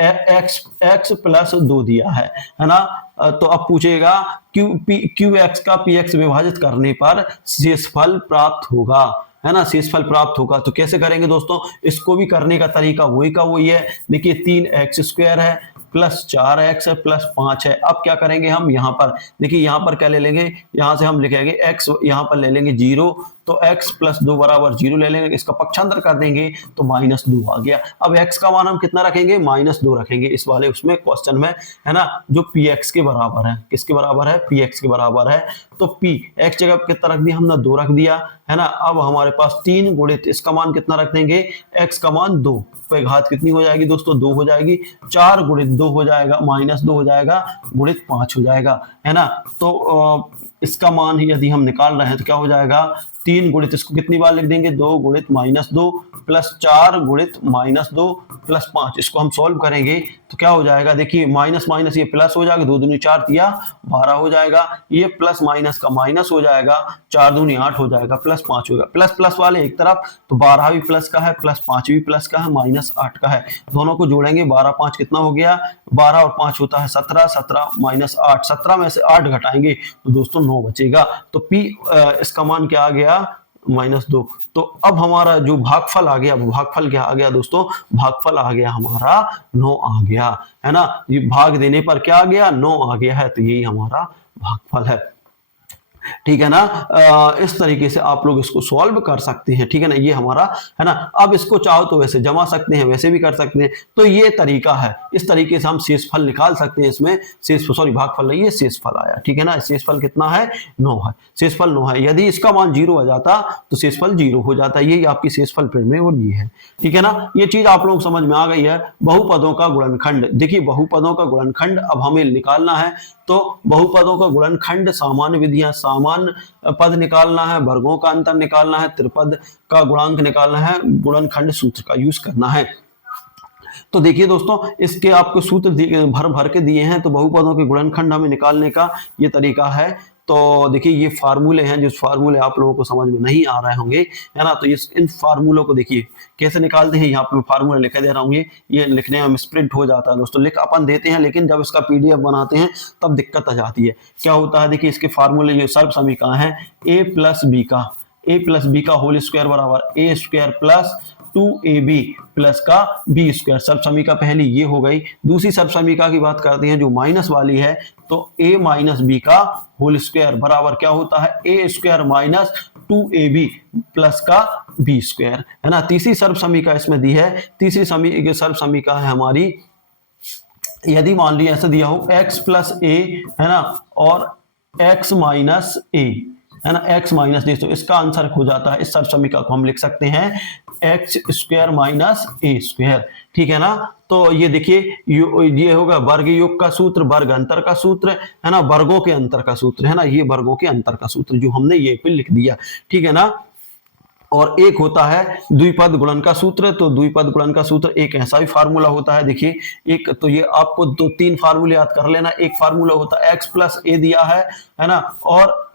x प्लस 2 दिया है ना। तो अब पूछेगा QX का PX विभाजित करने पर शेषफल प्राप्त होगा, है ना, शेषफल प्राप्त होगा। तो कैसे करेंगे दोस्तों, इसको भी करने का तरीका वही का वही है। देखिए 3x स्क्वायर है प्लस 4x है प्लस 5 है। अब क्या करेंगे हम, यहाँ पर देखिए, यहाँ पर क्या ले लेंगे, यहाँ से हम लिखेंगे x, यहाँ पर ले लेंगे 0, तो x प्लस 2 बराबर 0 ले लेंगे, इसका पक्षांतर कर देंगे तो -2 आ गया। अब x का मान हम कितना रखेंगे, -2 रखेंगे इस वाले उसमें क्वेश्चन में, है ना, जो px के बराबर है। किसके बराबर है, px के बराबर है। तो p x जगह कितना रख दिया हमने, 2 रख दिया, है ना। अब हमारे पास 3 गुणित इसका मान कितना रख देंगे, x का मान 2 पे घात कितनी हो जाएगी दोस्तों, 2 हो जाएगी। 4 गुणित 2 हो जाएगा, -2 हो जाएगा, गुणित 5 हो जाएगा, है ना। तो इसका मान यदि हम निकाल रहे हैं तो क्या हो जाएगा, 3 गुणित इसको कितनी बार लिख देंगे, 2 गुणित -2 प्लस 4 गुणित -2 प्लस 5। इसको हम सॉल्व करेंगे तो क्या हो जाएगा, देखिए माइनस माइनस ये प्लस हो जाएगा, 2 दूनी 4 दिया 12 हो जाएगा, ये प्लस माइनस का माइनस हो जाएगा, 4 दूनी 8 हो जाएगा, प्लस 5 होगा। प्लस प्लस वाले एक तरफ, तो 12 भी प्लस का है, प्लस 5 भी प्लस का है, -8 का है, दोनों को जोड़ेंगे, 12 5 कितना हो गया, 12 और 5 होता है 17, 17 -8, 17 में से 8 घटाएंगे तो दोस्तों 9 बचेगा। तो p इसका मान क्या आ गया, -2। तो अब हमारा जो भागफल आ गया, भागफल क्या आ गया दोस्तों, भागफल आ गया हमारा 9 आ गया, है ना। ये भाग देने पर क्या आ गया, 9 आ गया है, तो यही हमारा भागफल है, ठीक है ना। इस तरीके से आप लोग इसको सॉल्व कर सकते हैं, ठीक है ना, ये हमारा है ना। अब इसको चाहो तो वैसे जमा सकते हैं, वैसे भी कर सकते हैं, तो ये तरीका है। इस तरीके से हम शेषफल निकाल सकते हैं। इसमें भागफल नहीं, ये शेषफल आया, ठीक है ना। शेषफल कितना है, 9 है, शेषफल 9 है। यदि इसका मान 0 आ जाता तो शेषफल 0 हो जाता। यही आपकी शेषफल प्रमेय और ये है, ठीक है ना। ये चीज आप लोग समझ में आ गई है। बहुपदों का गुणनखंड, देखिए बहुपदों का गुणनखंड अब हमें निकालना है। तो बहुपदों का गुणनखंड, सामान्य विधियां, सामान्य पद निकालना है, वर्गों का अंतर निकालना है, त्रिपद का गुणांक निकालना है, गुणनखंड सूत्र का यूज करना है। तो देखिए दोस्तों, इसके आपको सूत्र भर भर के दिए हैं। तो बहुपदों के गुणनखंड हमें निकालने का ये तरीका है। तो देखिए ये फार्मूले हैं, जो फार्मूले आप लोगों को समझ में नहीं आ रहे होंगे, है ना। तो इन फार्मूलों को देखिए कैसे निकालते हैं। यहाँ पे मैं फार्मूला लिख दे रहा हूँ, ये लिखने में स्प्रिंट हो जाता है दोस्तों। लिख अपन देते हैं, लेकिन जब इसका पीडीएफ बनाते हैं तब दिक्कत आ जाती है। क्या होता है, देखिए इसके फार्मूले जो सर्व समीकरण है, a प्लस बी का होल स्क्वायर बराबर a square plus 2ab plus का b स्क्वायर। सर्व समीकरण पहली ये हो गई। दूसरी सर्व समीकरण की बात करते हैं जो माइनस वाली है, तो a माइनस बी का होल स्क्वायर बराबर क्या होता है, a square minus 2ab plus का b स्क्वायर, है ना। तीसरी सर्व समीकरण इसमें दी है। तीसरी सर्व समीकरण है हमारी, यदि मान लिया ऐसा दिया हो x प्लस a, है ना, और x माइनस a, है ना, x माइनस डी, तो इसका आंसर हो जाता है, इस सर्व समीकरण को हम लिख सकते हैं x square minus a square, ठीक है ना। तो ये देखिए ये होगा वर्ग योग का सूत्र, वर्ग अंतर का सूत्र, है ना, वर्गों के अंतर का सूत्र, है ना, ये वर्गों के अंतर का सूत्र जो हमने ये पे लिख दिया, ठीक है ना। और एक होता है द्विपद गुणन का सूत्र। तो द्विपद गुणन का सूत्र एक ऐसा भी फार्मूला होता है, देखिए एक तो ये आपको दो तीन फार्मूले याद कर लेना। एक फार्मूला होता है x प्लस ए दिया है ना, और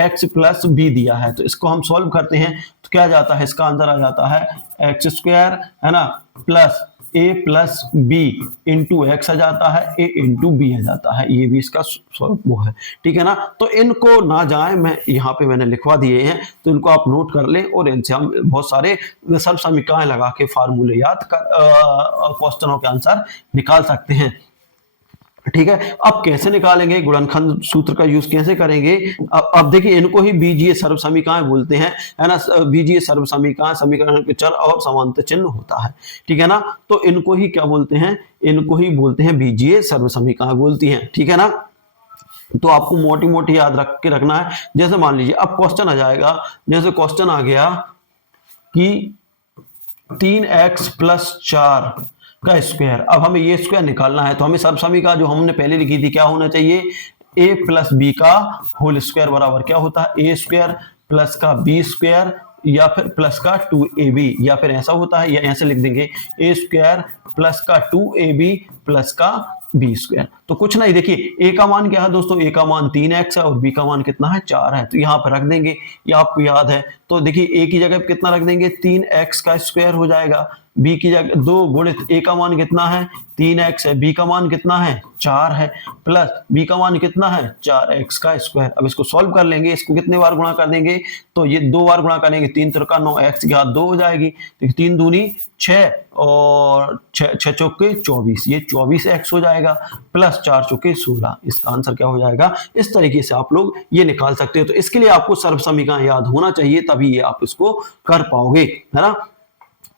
x प्लस बी दिया है। तो इसको हम सॉल्व करते हैं तो क्या जाता है, इसका आंसर आ जाता है एक्स स्क्वायर, है ना, plus a plus B into X आ जाता है, a इंटू बी आ जाता है। ये भी इसका वो है, ठीक है ना। तो इनको ना जाए, मैं यहाँ पे मैंने लिखवा दिए हैं, तो इनको आप नोट कर लें और इनसे हम बहुत सारे सर्व समीकरण लगा के फार्मूले याद कर क्वेश्चनों के आंसर निकाल सकते हैं, ठीक है। अब कैसे निकालेंगे, गुणनखंड सूत्र का यूज कैसे करेंगे। अब देखिए इनको ही बीजीय सर्व समीकरण बोलते हैं, है ना। बीजीय सर्व समीकरण, समीकरण के चर और समांतर चिन्ह होता है, ठीक है ना। तो इनको ही क्या बोलते हैं, इनको ही बोलते हैं बीजीय सर्व समीकरण बोलती हैं, ठीक है ना। तो आपको मोटी मोटी याद रख के रखना है। जैसे मान लीजिए अब क्वेश्चन आ जाएगा, जैसे क्वेश्चन आ गया कि 3x प्लस 4 का स्क्वायर। अब हमें ये स्क्वायर निकालना है, तो हमें सर्व समीकरण जो हमने पहले लिखी थी क्या होना चाहिए, a प्लस बी का होल स्क्वायर बराबर क्या होता है, a स्क्वायर प्लस का b स्क्वायर या फिर प्लस का 2ab, या फिर ऐसा होता है, या ऐसे लिख देंगे a स्क्वायर प्लस का 2ab प्लस का बी स्क्वायर। तो कुछ नहीं, देखिए ए का मान क्या है दोस्तों, ए का मान 3x है और बी का मान कितना है, 4 है। तो यहाँ पर रख देंगे, ये आपको याद है। तो देखिए ए की जगह कितना रख देंगे, 3x का स्क्वायर हो जाएगा। बी की जगह 2 गुणित ए का मान कितना है 3x है, बी का मान कितना है 4 है, प्लस बी का मान कितना है 4x का स्क्वायर। अब इसको सॉल्व कर लेंगे, इसको कितने बार गुणा कर देंगे, तो ये 2 बार गुणा करेंगे, 3 त्रिका 9, x की घात 2 हो जाएगी। देखिए 3 दूनी 6 और 6 चौके 24, ये 24x हो जाएगा, प्लस 4 चौके 16। इसका आंसर क्या हो जाएगा। इस तरीके से आप लोग ये निकाल सकते हो। तो इसके लिए आपको सर्व समीकरण याद होना चाहिए, तभी ये आप इसको कर पाओगे, है ना।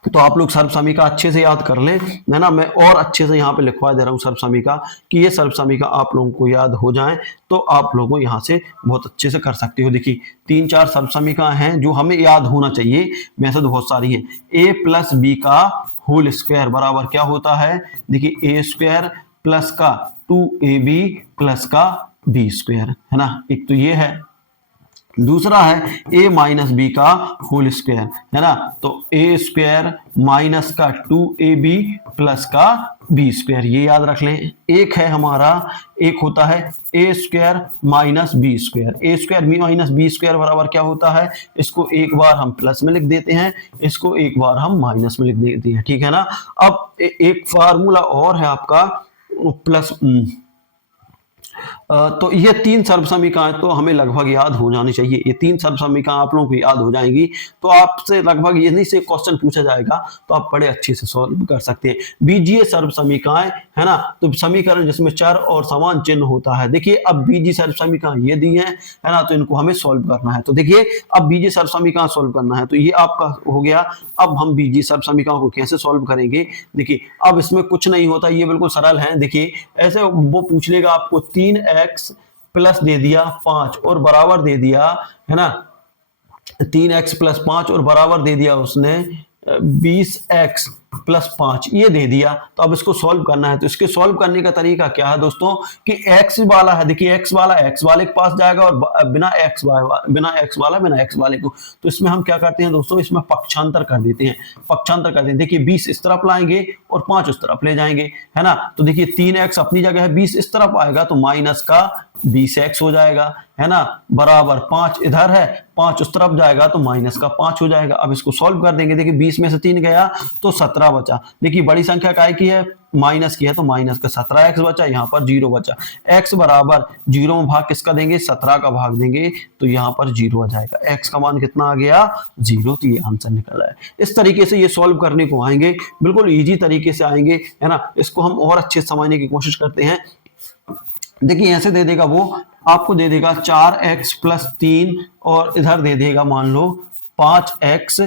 तो आप लोग सर्व समीकरण अच्छे से याद कर लें, है ना। मैं और अच्छे से यहाँ पे लिखवा दे रहा हूँ सर्व समीकरण, कि ये सर्व समीकरण आप लोगों को याद हो जाए तो आप लोगों यहाँ से बहुत अच्छे से कर सकते हो। देखिए 3-4 सर्व समीकरण हैं जो हमें याद होना चाहिए, वैसे तो बहुत सारी हैं। a प्लस बी का होल स्क्वायर बराबर क्या होता है, देखिए a स्क्वायर प्लस का 2ab प्लस का b स्क्वायर, है ना। एक तो ये है, दूसरा है a माइनस बी का होल स्क्वायर, है ना। तो a स्क्वायर माइनस का 2ab प्लस का b स्क्वायर, ये याद रख लें। एक है हमारा, एक होता है a square minus B square. a square minus B square बराबर क्या होता है, इसको एक बार हम प्लस में लिख देते हैं, इसको एक बार हम माइनस में लिख देते हैं, ठीक है ना। अब एक फार्मूला और है आपका प्लस, तो ये 3 सर्व समीकरण तो हमें लगभग याद हो जानी चाहिए। ये 3 सर्व समीकरण आप लोगों को याद हो जाएंगी तो आपसे लगभग यहीं से क्वेश्चन पूछा जाएगा तो आप बड़े अच्छे से सॉल्व कर सकते हैं। बीजीय सर्व समीकरण, है ना, तो समीकरण जिसमें चर और समान चिन्ह होता है। देखिए अब बीजीय सर्व समीकरण ये दिए हैं, है ना, तो इनको हमें सॉल्व करना है। तो देखिए अब बीजीय सर्व समीकरण सॉल्व करना है, तो ये आपका हो गया। अब हम बीजीय सर्व समीकरण को कैसे सॉल्व करेंगे, देखिए अब इसमें कुछ नहीं होता, ये बिल्कुल सरल है। देखिए ऐसे वो पूछ लेगा आपको 3x प्लस दे दिया 5 और बराबर दे दिया, है ना, 3x प्लस 5 और बराबर दे दिया उसने 20x प्लस 5, ये दे दिया। तो अब इसको सॉल्व करना है। तो इसके सॉल्व करने का तरीका क्या है दोस्तों, कि x वाला है, देखिए x वाला x वाले के पास जाएगा और बिना x वाले को, तो इसमें हम क्या करते हैं दोस्तों, इसमें पक्षांतर कर देते हैं, देखिए 20 इस तरफ लाएंगे और 5 उस तरफ ले जाएंगे, है ना। तो देखिए 3x अपनी जगह है, 20 इस तरफ आएगा तो माइनस का 20x हो जाएगा, है ना, बराबर 5 इधर है, 5 उस तरफ जाएगा तो माइनस का 5 हो जाएगा। अब इसको सॉल्व कर देंगे, देखिए 20 में से 3 गया तो 17 बचा। देखिए बड़ी संख्या काय की है, माइनस की है, तो माइनस का 17x बचा, यहाँ पर 0 बचा। x बराबर 0 में भाग किसका देंगे, 17 का भाग देंगे, तो यहाँ पर 0 आ जाएगा। x का मान कितना आ गया, 0। तो ये आंसर निकला है। इस तरीके से ये सॉल्व करने को आएंगे, बिल्कुल ईजी तरीके से आएंगे, है ना। इसको हम और अच्छे से समझने की कोशिश करते हैं। देखिए ऐसे दे देगा, वो आपको दे देगा 4x प्लस 3 और इधर दे देगा मान लो 5x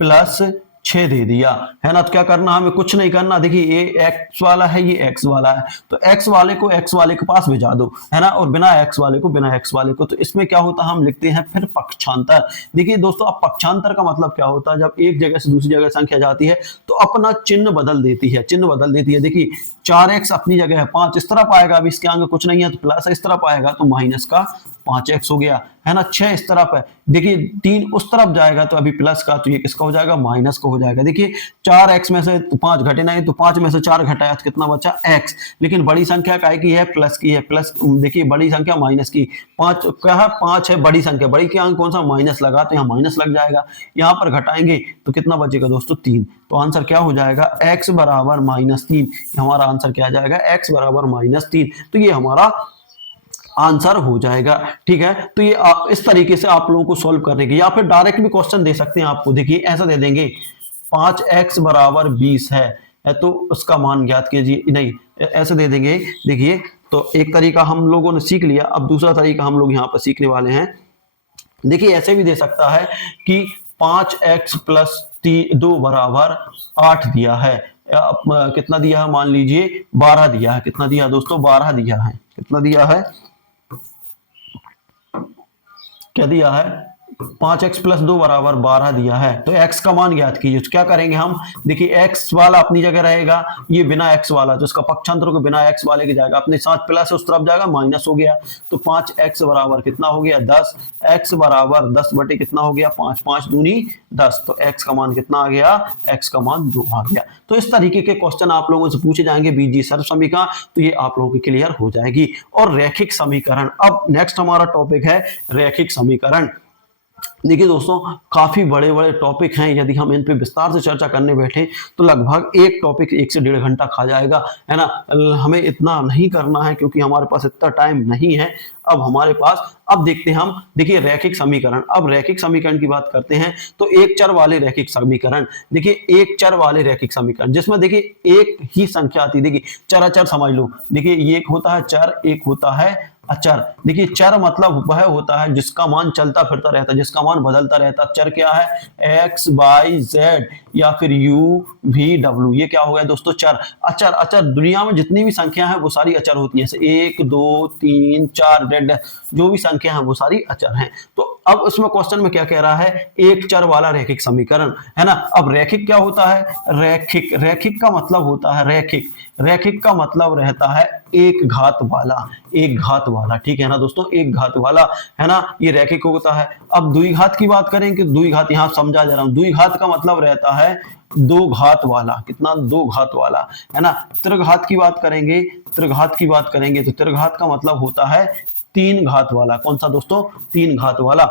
प्लस 6 दे दिया, है ना। तो क्या करना, हमें कुछ नहीं करना। देखिए ये x वाला है, ये x वाला है, तो x वाले को x वाले के पास भेजा दो, है ना, और बिना x वाले को बिना x वाले को। तो इसमें क्या होता है, हम लिखते हैं फिर पक्षांतर। देखिए दोस्तों अब पक्षांतर का मतलब क्या होता है, जब एक जगह से दूसरी जगह संख्या जाती है तो अपना चिन्ह बदल देती है, देखिए 4x अपनी जगह है, 5 इस तरफ आएगा, अब इसके आगे कुछ नहीं है तो प्लस इस तरफ आएगा तो माइनस का 5x हो गया, है ना। 6 इस तरफ है, देखिए 3 उस तरफ जाएगा तो अभी प्लस का, तो ये किसका हो जाएगा, माइनस का हो जाएगा। देखिए 4x में से 5 घटे नहीं, तो 5 में से 4 घटाया तो कितना बचा, x। लेकिन बड़ी संख्या काय की है, प्लस की है, प्लस देखिए बड़ी संख्या माइनस की, 5 क्या है, 5 है बड़ी संख्या, बड़ी के अंक कौन सा, माइनस लगा, तो यहाँ माइनस लग जाएगा। यहाँ पर घटाएंगे तो कितना बचेगा दोस्तों, 3। तो आंसर क्या हो जाएगा, x बराबर -3। हमारा आंसर क्या आ जाएगा, x बराबर -3। तो ये हमारा आंसर हो जाएगा, ठीक है। तो ये इस तरीके से आप लोगों को सॉल्व करने की, या फिर डायरेक्ट भी क्वेश्चन दे सकते हैं आपको। देखिए ऐसा दे देंगे 5x बराबर 20 है, तो उसका मान ज्ञात कीजिए, नहीं ऐसे दे देंगे। देखिए तो एक तरीका हम लोगों ने सीख लिया, अब दूसरा तरीका हम लोग यहाँ पर सीखने वाले हैं। देखिए ऐसे भी दे सकता है कि 5x + 2 बराबर 8 दिया है, कितना दिया है, मान लीजिए 12 दिया है। कितना दिया दोस्तों, 12 दिया है। कितना दिया है, क्या दिया है, 5x + 2 बराबर 12 दिया है। तो x का मान ज्ञात कीजिए। तो क्या करेंगे हम, देखिए x वाला अपनी जगह रहेगा, ये बिना x वाला, तो इसका पक्षांतर को बिना x वाले के जाएगा, अपने साथ प्लस उस तरफ जाएगा, माइनस हो गया। तो 5x बराबर कितना हो गया, 10। x बराबर 10 बटे कितना हो गया, 5, 5 दूनी 10। तो x का मान कितना आ गया, x का मान 2 आ गया। तो इस तरीके के क्वेश्चन आप लोगों से पूछे जाएंगे बीजीय सर्व समीकरण, तो ये आप लोगों की क्लियर हो जाएगी। और रैखिक समीकरण, अब नेक्स्ट हमारा टॉपिक है रैखिक समीकरण। देखिए दोस्तों काफी बड़े बड़े टॉपिक हैं, यदि हम इन पे विस्तार से चर्चा करने बैठे तो लगभग एक टॉपिक 1 से 1.5 घंटा खा जाएगा, है ना। हमें इतना नहीं करना है क्योंकि हमारे पास इतना टाइम नहीं है अब हमारे पास। अब देखते हैं हम, देखिए रैखिक समीकरण। अब रैखिक समीकरण की बात करते हैं तो एक चर वाले रैखिक समीकरण। देखिए एक चर वाले रैखिक समीकरण जिसमें देखिए एक ही संख्या आती है, देखिए चर अचर समझ लो। देखिए ये एक होता है चर, एक होता है अचर। देखिए चर मतलब वह होता है जिसका मान चलता फिरता रहता है, जिसका मान बदलता रहता है। चर क्या है, x, y, z या फिर u, v, w, ये क्या हो गया दोस्तों, चर। अचर, अचर दुनिया में जितनी भी संख्या है वो सारी अचर होती है, 1, 2, 3, 4 जो भी संख्या है वो सारी अचर हैं। तो अब उसमें क्वेश्चन में क्या कह रहा है, एक चर वाला रैखिक समीकरण, है ना। अब रैखिक क्या होता है, रैखिक, रैखिक का मतलब होता है रैखिक, रैखिक का मतलब रहता है एक घात वाला, एक घात वाला, ठीक है ना दोस्तों, एक घात वाला, है ना, ये रैखिक होता है। अब द्विघात की बात करें कि द्विघात यहां समझा जा रहा हूं, द्विघात का मतलब रहता है 2 घात वाला, कितना, 2 घात वाला, है ना। त्रिघात की बात करेंगे, त्रिघात की बात करेंगे तो त्रिघात का मतलब होता है 3 घात वाला। कौन सा दोस्तों, 3 घात वाला।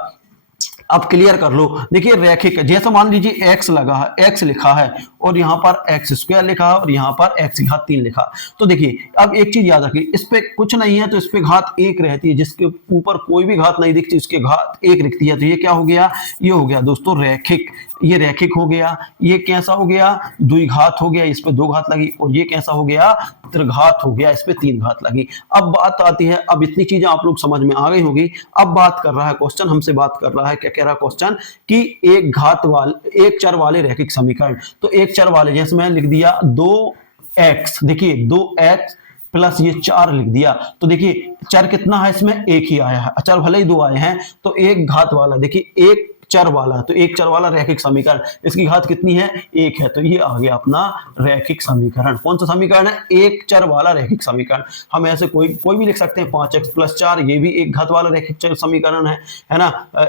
अब क्लियर कर लो। देखिए रैखिक, जैसे मान लीजिए x लगा है, x लिखा है और यहाँ पर x² लिखा है और यहाँ पर x घात 3 लिखा। तो देखिए अब एक चीज याद रखिए, इस पे कुछ नहीं है तो इस पे घात 1 रहती है, जिसके ऊपर कोई भी घात नहीं दिखती उसके घात 1 दिखती है। तो ये क्या हो गया, ये हो गया दोस्तों रैखिक, ये रैखिक हो गया। ये कैसा हो गया, द्विघात हो गया, इस पे 2 घात लगी। और ये कैसा हो गया, त्रिघात हो गया, इस पे 3 घात लगी। अब बात आती है, अब इतनी चीजें आप लोग समझ में आ गई होगी। अब बात कर रहा है क्वेश्चन, हमसे बात कर रहा है, क्या कह रहा है क्वेश्चन, कि एक घात वाले, एक चर वाले रैखिक समीकरण। तो एक चर वाले, जैसे मैंने लिख दिया 2x, देखिए 2x प्लस ये 4 लिख दिया। तो देखिए चर कितना है, इसमें एक ही आया है, अचर भले ही 2 आए हैं। तो एक घात वाला, देखिए एक चर वाला, तो एक चर वाला रैखिक समीकरण, इसकी घात कितनी है, 1 है। तो ये आ गया अपना रैखिक समीकरण। कौन सा समीकरण है, एक चर वाला रैखिक समीकरण। हम ऐसे कोई भी लिख सकते हैं, 5x + 4, ये भी एक घात वाला रैखिक समीकरण है ना।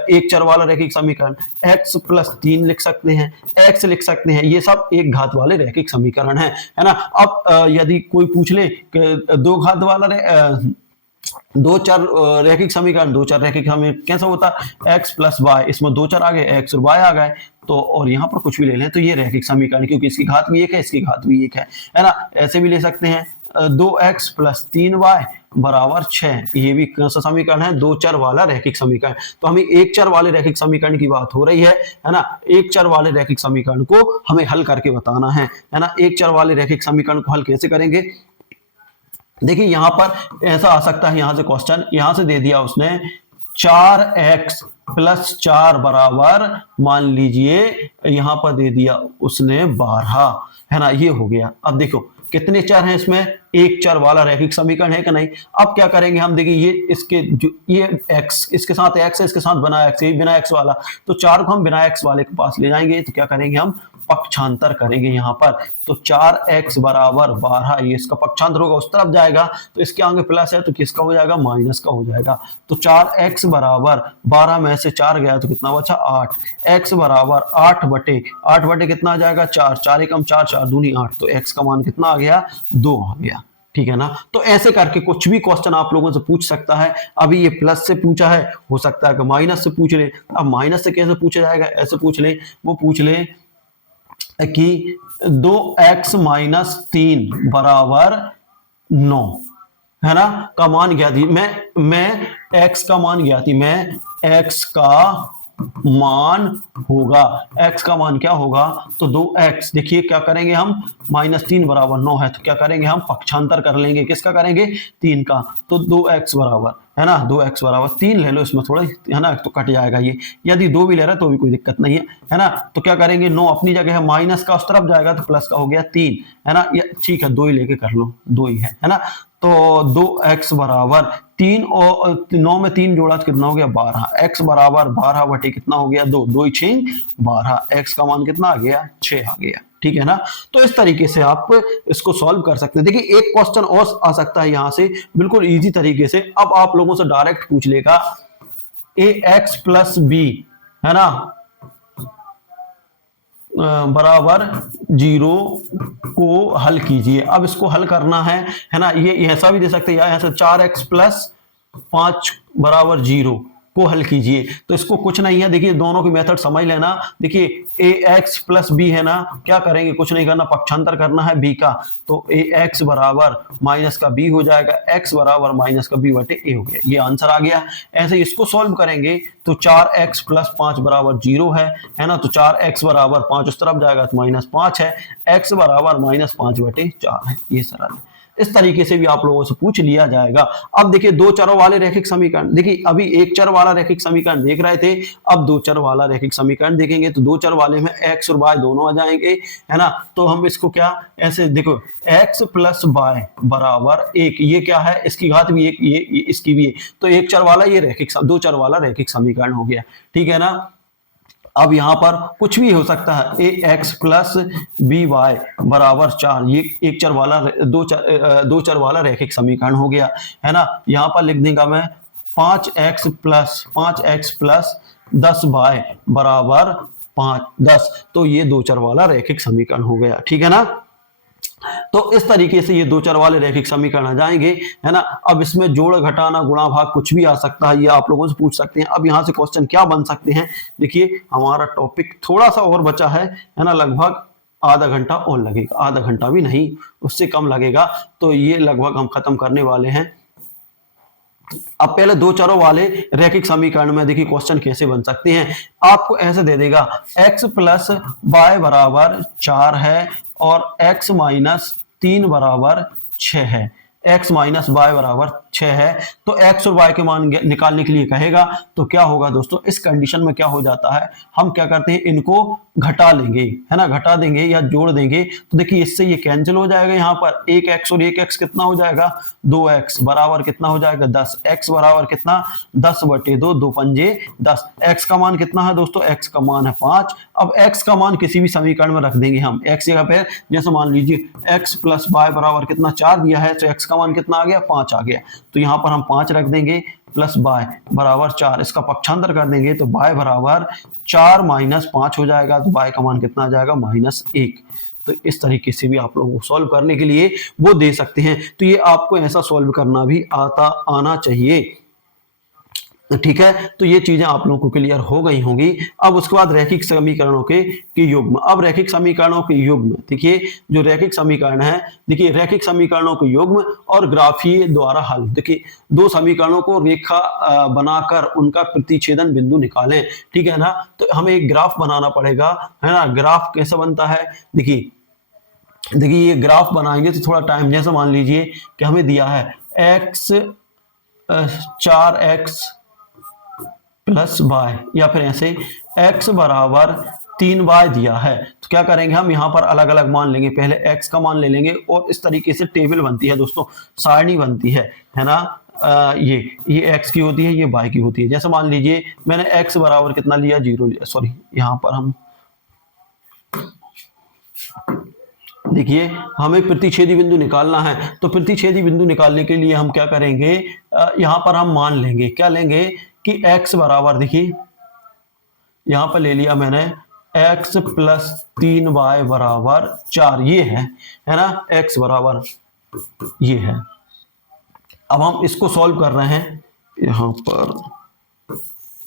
एक चर वाला रैखिक समीकरण, x + 3 लिख सकते हैं, x लिख सकते हैं, ये सब एक घात वाले रैखिक समीकरण है ना। अब यदि कोई पूछ ले 2 घात वाला 2 चर रैखिक समीकरण, 2 चर रैखिक समीकरण कैसा होता है, x + y, इसमें 2 चर आ गए, x और y आ गए। तो और यहाँ पर कुछ भी ले लें तो ये रैखिक समीकरण, क्योंकि इसकी घात भी 1 है, इसकी घात भी 1 है ना। ऐसे भी ले सकते हैं 2x + 3y बराबर 6, ये भी कौन सा समीकरण है, 2 चर वाला रैखिक समीकरण। तो हमें एक चर वाले रैखिक समीकरण की बात हो रही है ना। एक चर वाले रैखिक समीकरण को हमें हल करके बताना है ना। एक चर वाले रैखिक समीकरण को हल कैसे करेंगे, देखिए यहां पर ऐसा आ सकता है, यहां से क्वेश्चन यहां से दे दिया उसने 4x + 4 बराबर, मान लीजिए यहां पर दे दिया उसने 12, है ना। ये हो गया। अब देखो कितने चर हैं इसमें, एक चर वाला रैखिक समीकरण है कि नहीं। अब क्या करेंगे हम, देखिए ये इसके जो ये x, इसके साथ x है, इसके साथ बिना x, ये बिना x वाला, तो 4 को हम बिना x वाले के पास ले जाएंगे। तो क्या करेंगे हम, पक्षांतर करेंगे यहाँ पर, तो 4x बराबर 12, ये इसका पक्षांतर होगा, उस तरफ जाएगा तो इसके आगे प्लस है तो किसका हो जाएगा, माइनस का हो जाएगा। तो 4x बराबर 12 में से 4 गया तो कितना बचा 8, x बराबर 8 बटे कितना आ जाएगा 4, 4 एकम 4, 4 दूनी 8, तो x का मान कितना आ गया 2 आ गया। ठीक है ना। तो ऐसे करके कुछ भी क्वेश्चन आप लोगों से पूछ सकता है। अभी ये प्लस से पूछा है, हो सकता है कि माइनस से पूछ ले। अब माइनस से कैसे पूछा जाएगा, ऐसे पूछ ले, वो पूछ ले कि 2x माइनस 3 बराबर 9 है ना, का मान ज्ञात थी। मैं x का मान ज्ञात थी, मैं x का मान होगा, x का मान क्या होगा, तो 2x, देखिए क्या करेंगे हम, -3 बराबर 9 है तो क्या करेंगे हम, पक्षांतर कर लेंगे, किसका करेंगे 3 का, तो 2x बराबर है ना, 2x बराबर 3 ले लो, इसमें थोड़ा है ना तो कट जाएगा ये, यदि 2 भी ले रहा है तो भी कोई दिक्कत नहीं है ना। तो क्या करेंगे, 9 अपनी जगह है, माइनस का उस तरफ जाएगा तो प्लस का हो गया 3 है ना, ये ठीक है 2 ही लेके कर लो, 2 ही है ना। तो 2x बराबर 3 और 9 में 3 जोड़ा तो कितना हो गया 12, x बराबर 12 बटे कितना हो गया 2, 2 6 12, x का मान कितना आ गया 6 आ गया। ठीक है ना। तो इस तरीके से आप इसको सॉल्व कर सकते हैं। देखिए एक क्वेश्चन और आ सकता है यहां से बिल्कुल इजी तरीके से, अब आप लोगों से डायरेक्ट पूछ लेगा ax प्लस बी है ना बराबर 0 को हल कीजिए। अब इसको हल करना है ना, ये ऐसा भी दे सकते हैं, यहाँ से 4x प्लस 5 बराबर 0 को हल कीजिए। तो इसको कुछ नहीं है, देखिए दोनों की मेथड समझ लेना। देखिए ax प्लस बी है ना, क्या करेंगे, कुछ नहीं करना, पक्षांतर करना है b का, तो ax बराबर माइनस का b हो जाएगा, x बराबर माइनस का b बटे a हो गया, ये आंसर आ गया। ऐसे इसको सॉल्व करेंगे तो 4x प्लस 5 बराबर 0 है ना, तो 4x बराबर 5 उस तरफ जाएगा तो -5 है, x बराबर -5 बटे 4 है, ये सरल है। इस तरीके से भी आप लोगों से पूछ लिया जाएगा। अब देखिए दो चरों वाले रैखिक समीकरण, देखिए अभी एक चर वाला रैखिक समीकरण देख रहे थे, अब दो चर वाला रैखिक समीकरण देखेंगे। तो दो चर वाले में x और y दोनों आ जाएंगे, है ना। तो हम इसको क्या ऐसे देखो, x प्लस y बराबर 1, ये क्या है, इसकी घात भी 1, ये इसकी भी 1, तो एक चर वाला ये रैखिक, दो चर वाला रैखिक समीकरण हो गया। ठीक है ना। अब यहां पर कुछ भी हो सकता है, ए एक्स प्लस बी वाई बराबर 4, ये एक चर वाला दो चर वाला रैखिक समीकरण हो गया, है ना। यहां पर लिख देगा मैं 5x प्लस 10 वाई बराबर 10, तो ये दो चर वाला रैखिक समीकरण हो गया। ठीक है ना। तो इस तरीके से ये दो चर वाले रैखिक समीकरण आ जाएंगे, है ना। अब इसमें जोड़ घटाना गुणा भाग कुछ भी आ सकता है, ये आप लोगों से पूछ सकते हैं। अब यहाँ से क्वेश्चन क्या बन सकते हैं, देखिए हमारा टॉपिक थोड़ा सा और बचा है ना, लगभग आधा घंटा और लगेगा, आधा घंटा भी नहीं उससे कम लगेगा, तो ये लगभग हम खत्म करने वाले हैं। अब पहले दो चरों वाले रैखिक समीकरण में देखिए क्वेश्चन कैसे बन सकते हैं। आपको ऐसे दे देगा x प्लस वाई बराबर 4 है और x माइनस 3 बराबर 6 है, x माइनस वाई बराबर 6 है, तो x और y के मान निकालने के लिए कहेगा। तो क्या होगा दोस्तों, इस कंडीशन में क्या हो जाता है, हम क्या करते हैं, इनको घटा लेंगे, है ना, घटा देंगे या जोड़ देंगे। तो देखिए इससे ये कैंसिल हो जाएगा, यहाँ पर एक x और एक x कितना हो जाएगा 2x बराबर कितना हो जाएगा 10, x बराबर कितना 10 बटे 2, 2 पंजे 10, x का मान कितना है दोस्तों, x का मान है 5। अब x का मान किसी भी समीकरण में रख देंगे हम, x जगह पे जैसे मान लीजिए x प्लस वाई बराबर कितना 4 दिया है, तो x का मान कितना आ गया 5 आ गया, तो यहाँ पर हम 5 रख देंगे प्लस y बराबर 4, इसका पक्षांतर कर देंगे तो y बराबर 4 माइनस 5 हो जाएगा, तो y का मान कितना आ जाएगा -1। तो इस तरीके से भी आप लोगों को सॉल्व करने के लिए वो दे सकते हैं। तो ये आपको ऐसा सॉल्व करना भी आना चाहिए। ठीक है, तो ये चीजें आप लोगों को क्लियर हो गई होंगी। अब उसके बाद रैखिक समीकरणों के युग्म। अब रैखिक समीकरणों के युग्म, देखिए जो रैखिक समीकरण है, देखिए रैखिक समीकरणों के युग्म और ग्राफीय द्वारा हल। देखिए दो समीकरणों को रेखा बनाकर उनका प्रतिच्छेदन बिंदु निकालें। ठीक है ना। तो हमें एक ग्राफ बनाना पड़ेगा, है ना। ग्राफ कैसे बनता है, देखिए ये ग्राफ बनाएंगे तो थोड़ा टाइम, जैसे मान लीजिए कि हमें दिया है x 4x प्लस वाई, या फिर ऐसे x बराबर 3y दिया है, तो क्या करेंगे हम यहाँ पर अलग अलग मान लेंगे। पहले x का मान ले लेंगे और इस तरीके से टेबल बनती है दोस्तों, सारणी बनती है ना। ये x की होती है, ये y की होती है। जैसे मान लीजिए मैंने x बराबर कितना लिया 0 लिया, सॉरी यहाँ पर हम देखिए हमें प्रतिच्छेदी बिंदु निकालना है, तो प्रतिच्छेदी बिंदु निकालने के लिए हम क्या करेंगे, यहाँ पर हम मान लेंगे, क्या लेंगे कि x बराबर, देखिए यहाँ पर ले लिया मैंने x प्लस 3y बराबर 4, ये है ना, x बराबर ये है। अब हम इसको सॉल्व कर रहे हैं। यहाँ पर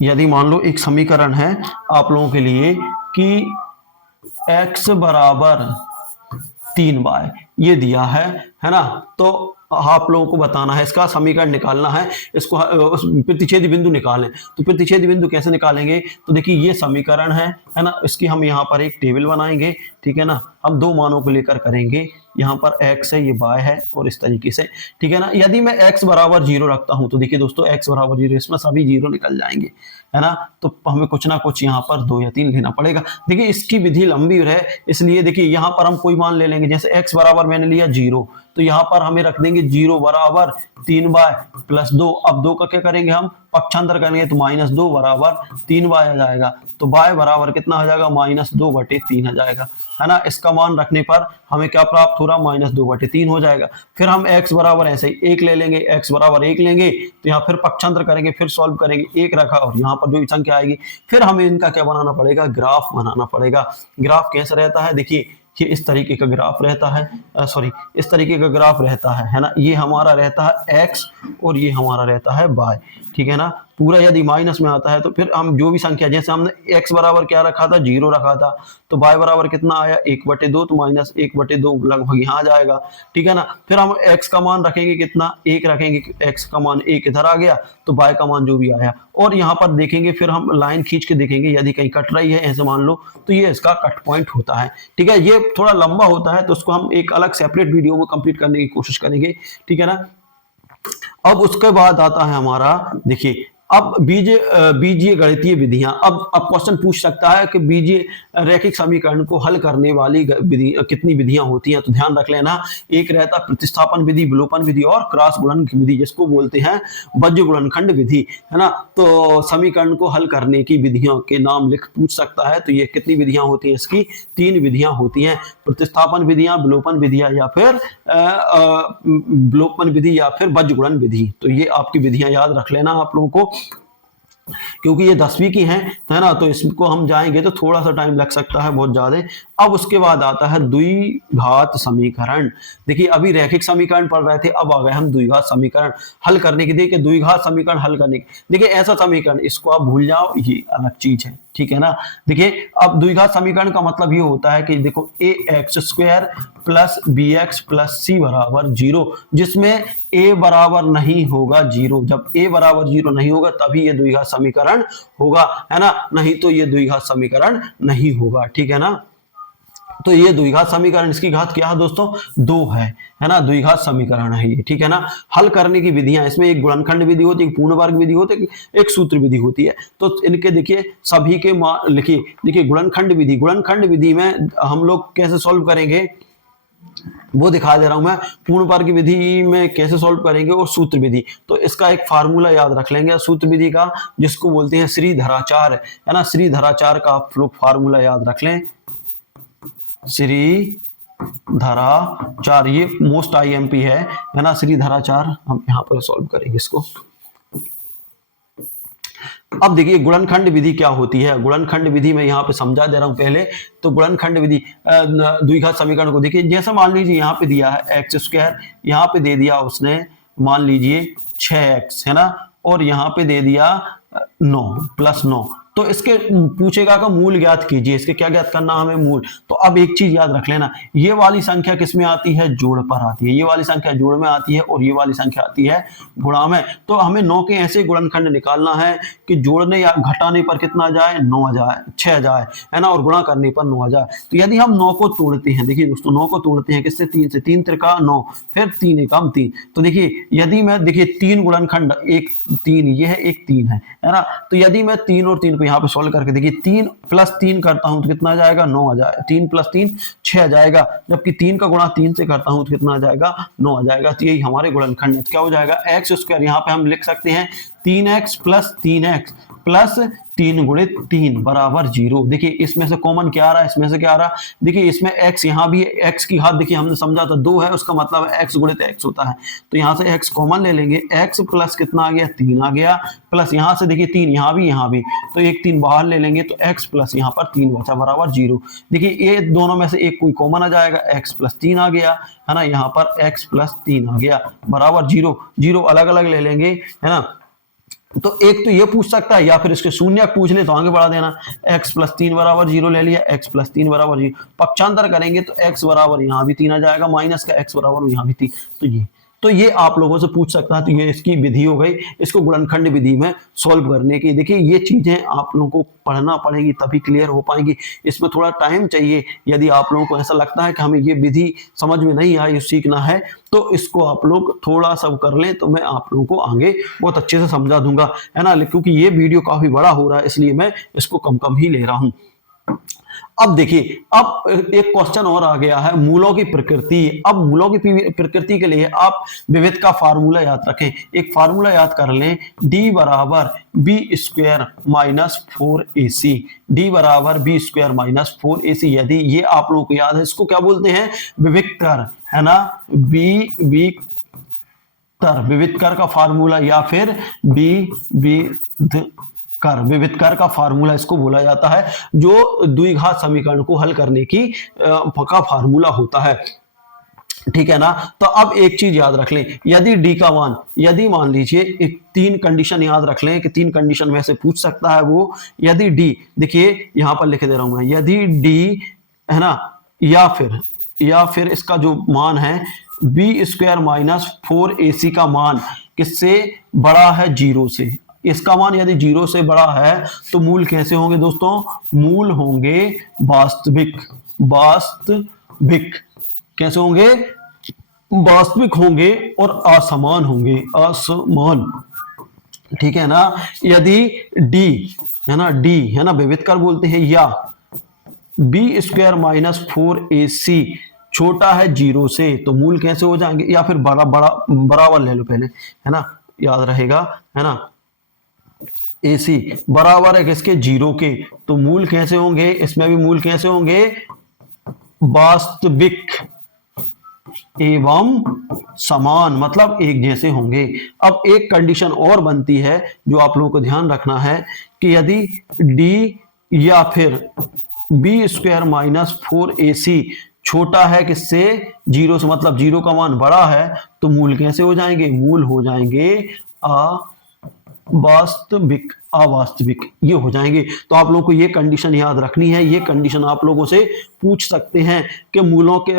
यदि मान लो एक समीकरण है आप लोगों के लिए कि x बराबर 3y ये दिया है ना, तो आप लोगों को बताना है, इसका समीकरण निकालना है, इसको प्रतिच्छेदी बिंदु निकालें। तो प्रतिच्छेदी बिंदु कैसे निकालेंगे, तो देखिए ये समीकरण है ना, इसकी हम यहाँ पर एक टेबल बनाएंगे, ठीक है ना, हम दो मानों को लेकर करेंगे, यहाँ पर x है, ये y है, और इस तरीके से, ठीक है ना। यदि मैं x बराबर 0 रखता हूं तो देखिए दोस्तों x बराबर 0, इसमें सभी 0 निकल जाएंगे, है ना, तो हमें कुछ ना कुछ यहाँ पर 2 या 3 लेना पड़ेगा। देखिए इसकी विधि लंबी है, इसलिए देखिए यहाँ पर हम कोई मान ले लेंगे, जैसे x बराबर मैंने लिया 0, तो यहाँ पर हमें रख देंगे 0 बराबर 3y प्लस 2। अब 2 का क्या करेंगे, हम पक्षांतर करेंगे तो -2 बराबर 3y आ जाएगा, तो y बराबर कितना आ जाएगा, -2/3 आ जाएगा, है ना। इसका मान रखने पर हमें क्या प्राप्त हो रहा, -2/3 हो जाएगा। फिर हम x बराबर ऐसे ही 1 ले लेंगे, x बराबर 1 लेंगे, तो यहाँ फिर पक्षांतर करेंगे, फिर सॉल्व करेंगे, 1 रखा और यहाँ पर जो संख्या आएगी, फिर हमें इनका क्या बनाना पड़ेगा, ग्राफ बनाना पड़ेगा। ग्राफ कैसे रहता है, देखिए ये इस तरीके का ग्राफ रहता है, सॉरी इस तरीके का ग्राफ रहता है ना, ये हमारा रहता है x और ये हमारा रहता है y, ठीक है ना। पूरा यदि माइनस में आता है तो फिर हम जो भी संख्या, जैसे हमने x बराबर क्या रखा था, 0 रखा था, तो y बराबर कितना आया, 1/2, तो -1/2 लगभग यहाँ आ जाएगा, ठीक है ना। फिर हम x का मान रखेंगे कितना, 1 रखेंगे, x का मान 1 इधर आ गया, तो y का मान जो भी आया, और यहाँ पर देखेंगे, फिर हम लाइन खींच के देखेंगे, यदि कहीं कट रही है ऐसे मान लो, तो ये इसका कट पॉइंट होता है, ठीक है। ये थोड़ा लंबा होता है तो उसको हम एक अलग सेपरेट वीडियो में कंप्लीट करने की कोशिश करेंगे, ठीक है ना। अब उसके बाद आता है हमारा, देखिए अब बीजीय गणितीय विधियां। अब क्वेश्चन पूछ सकता है कि बीजीय रैखिक समीकरण को हल करने वाली कितनी विधियां होती हैं, तो ध्यान रख लेना, एक रहता प्रतिस्थापन विधि, विलोपन विधि और क्रॉस गुणन विधि, जिसको बोलते हैं वज्र गुणनखंड विधि, है ना। तो समीकरण को हल करने की विधियों के नाम लिख पूछ सकता है, तो ये कितनी विधियां होती हैं, इसकी 3 विधियां होती हैं, प्रतिस्थापन विधियां, विलोपन विधियां या फिर विलोपन विधि या फिर वज्र गुणन विधि। तो ये आपकी विधियां याद रख लेना आप लोगों को, क्योंकि ये 10वीं की हैं, है ना, तो इसको हम जाएंगे तो थोड़ा सा टाइम लग सकता है, बहुत ज्यादा। अब उसके बाद आता है द्विघात समीकरण। देखिए अभी रैखिक समीकरण पढ़ रहे थे, अब आ गए हम द्विघात समीकरण हल करने की। देखिए द्विघात समीकरण हल करने की, देखिए ऐसा समीकरण, इसको आप भूल जाओ, ये अलग चीज है, ठीक है ना। देखिए अब द्विघात समीकरण का मतलब ये होता है कि देखो ax² plus bx plus c बराबर 0, जिसमें a बराबर नहीं होगा 0। जब a बराबर 0 नहीं होगा तभी ये द्विघात समीकरण होगा, है ना, नहीं तो ये द्विघात समीकरण नहीं होगा, ठीक है ना। तो ये द्विघात समीकरण, इसकी घात क्या है दोस्तों, 2 है ना, द्विघात समीकरण है ये, ठीक है ना। हल करने की विधियां, इसमें एक गुणनखंड विधि होती है, एक पूर्ण वर्ग विधि होती है, एक सूत्र विधि होती है। तो इनके देखिए सभी के लिखिए, देखिए गुणनखंड विधि, गुणनखंड विधि में हम लोग कैसे सॉल्व करेंगे वो दिखा दे रहा हूं मैं। पूर्ण वर्ग विधि में कैसे सॉल्व करेंगे और सूत्र विधि, तो इसका एक फार्मूला याद रख लेंगे सूत्र विधि का, जिसको बोलते हैं श्रीधराचार्य, है ना। श्रीधराचार्य का आप लोग फार्मूला याद रख लें, श्रीधराचार्य, ये मोस्ट IMP है ना, श्रीधराचार्य। हम यहाँ पर सॉल्व करेंगे इसको। अब देखिए गुणनखंड विधि क्या होती है, गुणनखंड विधि में यहाँ पे समझा दे रहा हूं पहले। तो गुणनखंड विधि द्विघात समीकरण को देखिए, जैसे मान लीजिए यहाँ पे दिया है x², यहाँ पे दे दिया उसने मान लीजिए 6x, है ना, और यहाँ पे दे दिया 9 प्लस 9, तो इसके पूछेगा का मूल ज्ञात कीजिए, इसके क्या ज्ञात करना हमें, मूल। तो अब एक चीज याद रख लेना, ये वाली संख्या किस में आती है, जोड़ पर आती है, ये वाली संख्या जोड़ में आती है और ये वाली संख्या आती है गुणा में। तो हमें 9 के ऐसे गुणनखंड निकालना है कि जोड़ने या घटाने पर कितना आ जाए, 9 आ जाए, 6 आ जाए, है ना, और गुणा करने पर 9 आ जाए। तो यदि हम 9 को तोड़ते हैं, देखिए दोस्तों 9 को तोड़ते हैं किससे, 3 से, 3 त्रिका 9, फिर 3 एकम 3। तो देखिए यदि मैं, देखिए 3 गुणनखंड, एक 3 ये है, एक 3 है ना। तो यदि मैं 3 और 3 को यहाँ पे सॉल्व करके देखिए 3 प्लस 3 करता हूं तो कितना आ जाएगा, 9 आ जाएगा, 3 प्लस 3 6 आ जाएगा, जबकि 3 का गुणा 3 से करता हूं तो कितना आ जाएगा, 9 आ जाएगा। तो यही हमारे गुणनखंड है। तो क्या हो जाएगा, x², यहाँ पे हम लिख सकते हैं 3x प्लस 3x प्लस 3 गुणित 3 बराबर 0। देखिए इसमें से कॉमन क्या आ रहा है, इसमें से क्या आ रहा है, देखिए इसमें x यहाँ भी है, x की घात देखिए हमने समझा था 2 है, उसका मतलब है x गुणित x होता है। तो यहाँ से x कॉमन ले लेंगे, x प्लस कितना आ गया 3 आ गया, प्लस यहाँ से देखिए 3 यहाँ भी, तो एक 3 बाहर ले लेंगे तो x प्लस यहाँ पर 3 बचा बराबर 0। देखिए ये दोनों में से एक कोई कॉमन आ जाएगा, x प्लस 3 आ गया है ना, यहाँ पर x प्लस 3 आ गया बराबर 0। 0 अलग अलग ले लेंगे है ना, तो एक तो ये पूछ सकता है या फिर इसके शून्य पूछ ले तो आगे बढ़ा देना। x प्लस 3 बराबर 0 ले लिया, x प्लस 3 बराबर 0, पक्षांतर करेंगे तो x बराबर यहाँ भी 3 आ जाएगा, माइनस का x बराबर यहाँ भी 3। तो ये आप लोगों से पूछ सकता है, तो ये इसकी विधि हो गई, इसको गुणनखंड विधि में सॉल्व करने की। देखिए ये चीजें आप लोगों को पढ़ना पड़ेगी तभी क्लियर हो पाएंगी, इसमें थोड़ा टाइम चाहिए। यदि आप लोगों को ऐसा लगता है कि हमें ये विधि समझ में नहीं आई, सीखना है, तो इसको आप लोग थोड़ा सा कर लें तो मैं आप लोगों को आगे बहुत अच्छे से समझा दूंगा, है ना। क्योंकि ये वीडियो काफी बड़ा हो रहा है इसलिए मैं इसको कम कम ही ले रहा हूं। अब देखिए, अब एक क्वेश्चन और आ गया है, मूलों की प्रकृति। अब मूलों की प्रकृति के लिए आप विविध का फार्मूला याद रखें। एक फार्मूला याद कर लें, d बराबर B square minus 4ac, d बराबर बी स्क्वायर माइनस 4ac। यदि ये आप लोगों को याद है, इसको क्या बोलते हैं, विविक्तर, है ना, विविक्तर का फार्मूला या फिर विविधकर का फार्मूला इसको बोला जाता है, जो द्विघात समीकरण को हल करने की का फार्मूला होता है, ठीक है ना। तो अब एक चीज याद रख लें, यदि d का मान, यदि मान लीजिए एक 3 कंडीशन याद रख लें कि 3 कंडीशन में से पूछ सकता है वो, यदि d, देखिए यहां पर लिख दे रहा हूं मैं, यदि d, है ना, या फिर इसका जो मान है बी स्क्वायर माइनस 4ac का मान किससे बड़ा है, 0 से। इसका मान यदि 0 से बड़ा है तो मूल कैसे होंगे दोस्तों, मूल होंगे वास्तविक। कैसे होंगे, वास्तविक होंगे और असमान होंगे, असमान, ठीक है ना। यदि d, है ना, d, है ना, विविधकर बोलते हैं, या बी स्क्वायर माइनस 4ac छोटा है 0 से, तो मूल कैसे हो जाएंगे, या फिर बराबर ले लो पहले, है ना, याद रहेगा, है ना, AC बराबर है किसके, 0 के, तो मूल कैसे होंगे, इसमें भी मूल कैसे होंगे, वास्तविक एवं समान, मतलब एक जैसे होंगे। अब एक कंडीशन और बनती है जो आप लोगों को ध्यान रखना है कि यदि d या फिर बी स्क्वायर माइनस 4ac छोटा है किससे, 0 से, मतलब 0 का मान बड़ा है, तो मूल कैसे हो जाएंगे, मूल हो जाएंगे अवास्तविक, ये हो जाएंगे। तो आप लोगों को ये कंडीशन याद रखनी है। ये कंडीशन आप लोगों से पूछ सकते हैं कि मूलों के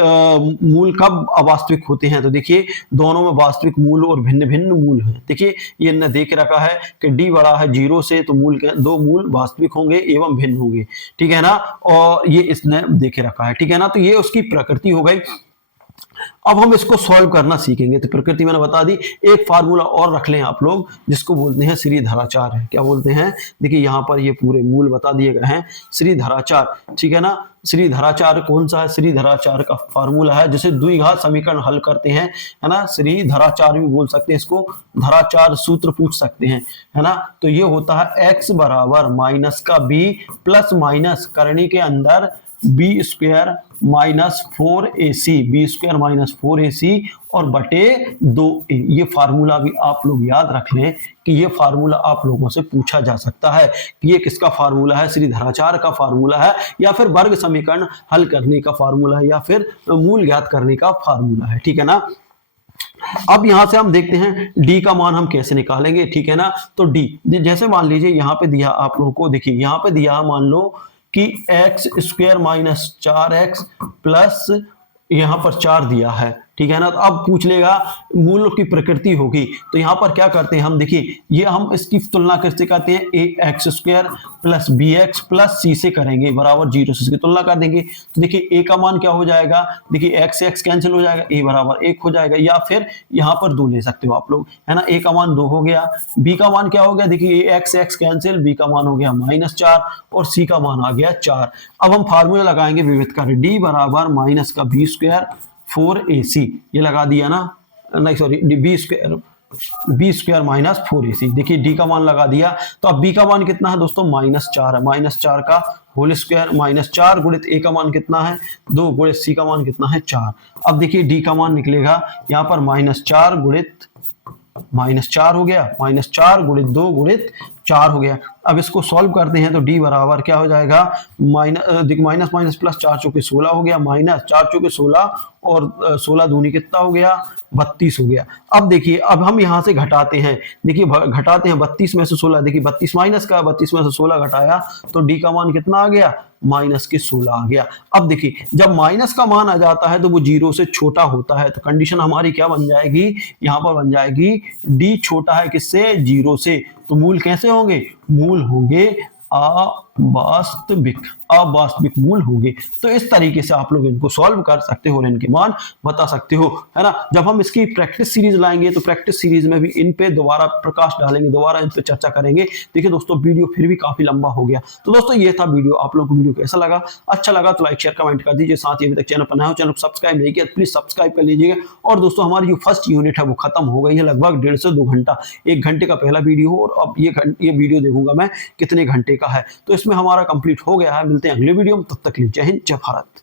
मूल कब अवास्तविक होते हैं। तो देखिए दोनों में वास्तविक मूल और भिन्न भिन्न मूल हैं। देखिए ये ने देख रखा है कि d बड़ा है 0 से, तो मूल के दो मूल वास्तविक होंगे एवं भिन्न होंगे, ठीक है ना, और ये इसने देखे रखा है, ठीक है ना। तो ये उसकी प्रकृति हो गई। अब हम इसको सॉल्व करना सीखेंगे। तो प्रकृति मैंने बता दी, एक फार्मूला और रख लें आप लोग जिसको बोलते हैं श्रीधराचार है। क्या बोलते हैं, देखिए यहाँ पर ये पूरे मूल बता दिए गए हैं, श्रीधराचार, ठीक है ना। श्रीधराचार कौन सा है, श्रीधराचार का फार्मूला है जिसे द्विघात समीकरण हल करते हैं, है ना, श्रीधराचार भी बोल सकते हैं इसको, धराचार सूत्र पूछ सकते हैं, है ना। तो ये होता है x बराबर माइनस का b प्लस माइनस करनी के अंदर B square minus 4ac, B square minus 4ac और बटे 2a। ये फार्मूला भी आप लोग याद रख लें कि ये फार्मूला आप लोगों से पूछा जा सकता है कि ये किसका फार्मूला है, श्रीधराचार का फार्मूला है या फिर वर्ग समीकरण हल करने का फार्मूला है या फिर मूल ज्ञात करने का फार्मूला है, ठीक है ना। अब यहां से हम देखते हैं d का मान हम कैसे निकालेंगे, ठीक है ना। तो d जैसे मान लीजिए यहाँ पे दिया आप लोगों को, देखिए यहाँ पे दिया मान लो कि x square minus 4x plus यहां पर 4 दिया है, ठीक है ना। तो अब पूछ लेगा मूल की प्रकृति होगी, तो यहां पर क्या करते हैं हम, देखिए ये हम इसकी तुलना कैसे करते हैं, ax square plus bx plus c से करेंगे बराबर 0 से इसकी तुलना कर देंगे। तो देखिए a का मान क्या हो जाएगा, देखिए x से x कैंसिल हो जाएगा, a बराबर 1 हो जाएगा, या फिर यहां पर 2 ले सकते हो आप लोग, है ना। a का मान 2 हो गया, b का मान क्या हो गया, देखिए x से x कैंसिल, b का मान हो गया -4 और c का मान आ गया 4। अब हम फार्मूला लगाएंगे विविध का, d बराबर माइनस का b स्क्वायर 4ac, ये लगा दिया ना, नहीं sorry, B square B square minus 4ac। देखिए डी का मान लगा दिया, तो अब बी का मान कितना है दोस्तों, -4 है, -4 का होल स्क्वायर, -4 गुणित ए का मान कितना है 2 गुणित सी का मान कितना है 4। अब देखिए डी का मान निकलेगा यहाँ पर -4 गुणित -4 हो गया, -4 गुणित 2 गुणित 4 हो गया। अब इसको सॉल्व करते हैं तो डी बराबर क्या हो जाएगा, माइनस माइनस प्लस 4 चौके 16 हो गया, माइनस 4 चौके 16 और 16 दूनी कितना हो गया 32 हो गया। अब देखिए अब हम यहाँ से घटाते हैं, देखिए घटाते हैं 32 में से 16, देखिए 32 माइनस का, 32 में से 16 घटाया तो डी का मान कितना आ गया, -16 आ गया। अब देखिए जब माइनस का मान आ जाता है तो वो 0 से छोटा होता है, तो कंडीशन हमारी क्या बन जाएगी, यहाँ पर बन जाएगी डी छोटा है किससे, 0 से। तो मूल कैसे होंगे, मूल होंगे अवास्तविक, अवास्तविक मूल होंगे। तो इस तरीके से आप लोग इनको सॉल्व कर सकते हो और इनके मान बता सकते हो, है ना। जब हम इसकी प्रैक्टिस सीरीज लाएंगे तो प्रैक्टिस सीरीज में भी इन पे दोबारा प्रकाश डालेंगे, दोबारा इन पे चर्चा करेंगे। देखिए दोस्तों वीडियो फिर भी काफी लंबा हो गया, तो दोस्तों ये था वीडियो। आप लोगों को वीडियो कैसा लगा, अच्छा लगा तो लाइक शेयर कमेंट कर दीजिए। साथ ही अभी तक चैनल पर नया हो, चैनल को सब्सक्राइब नहीं किया प्लीज सब्सक्राइब कर लीजिएगा। और दोस्तों हमारी जो फर्स्ट यूनिट है वो खत्म हो गई है, लगभग 1.5 से 2 घंटा, 1 घंटे का पहला वीडियो हो, और अब ये वीडियो देखूंगा मैं कितने घंटे का है। तो इसमें हमारा कंप्लीट हो गया है। मिलते हैं अगले वीडियो में, तब तक के लिए जय हिंद जय भारत।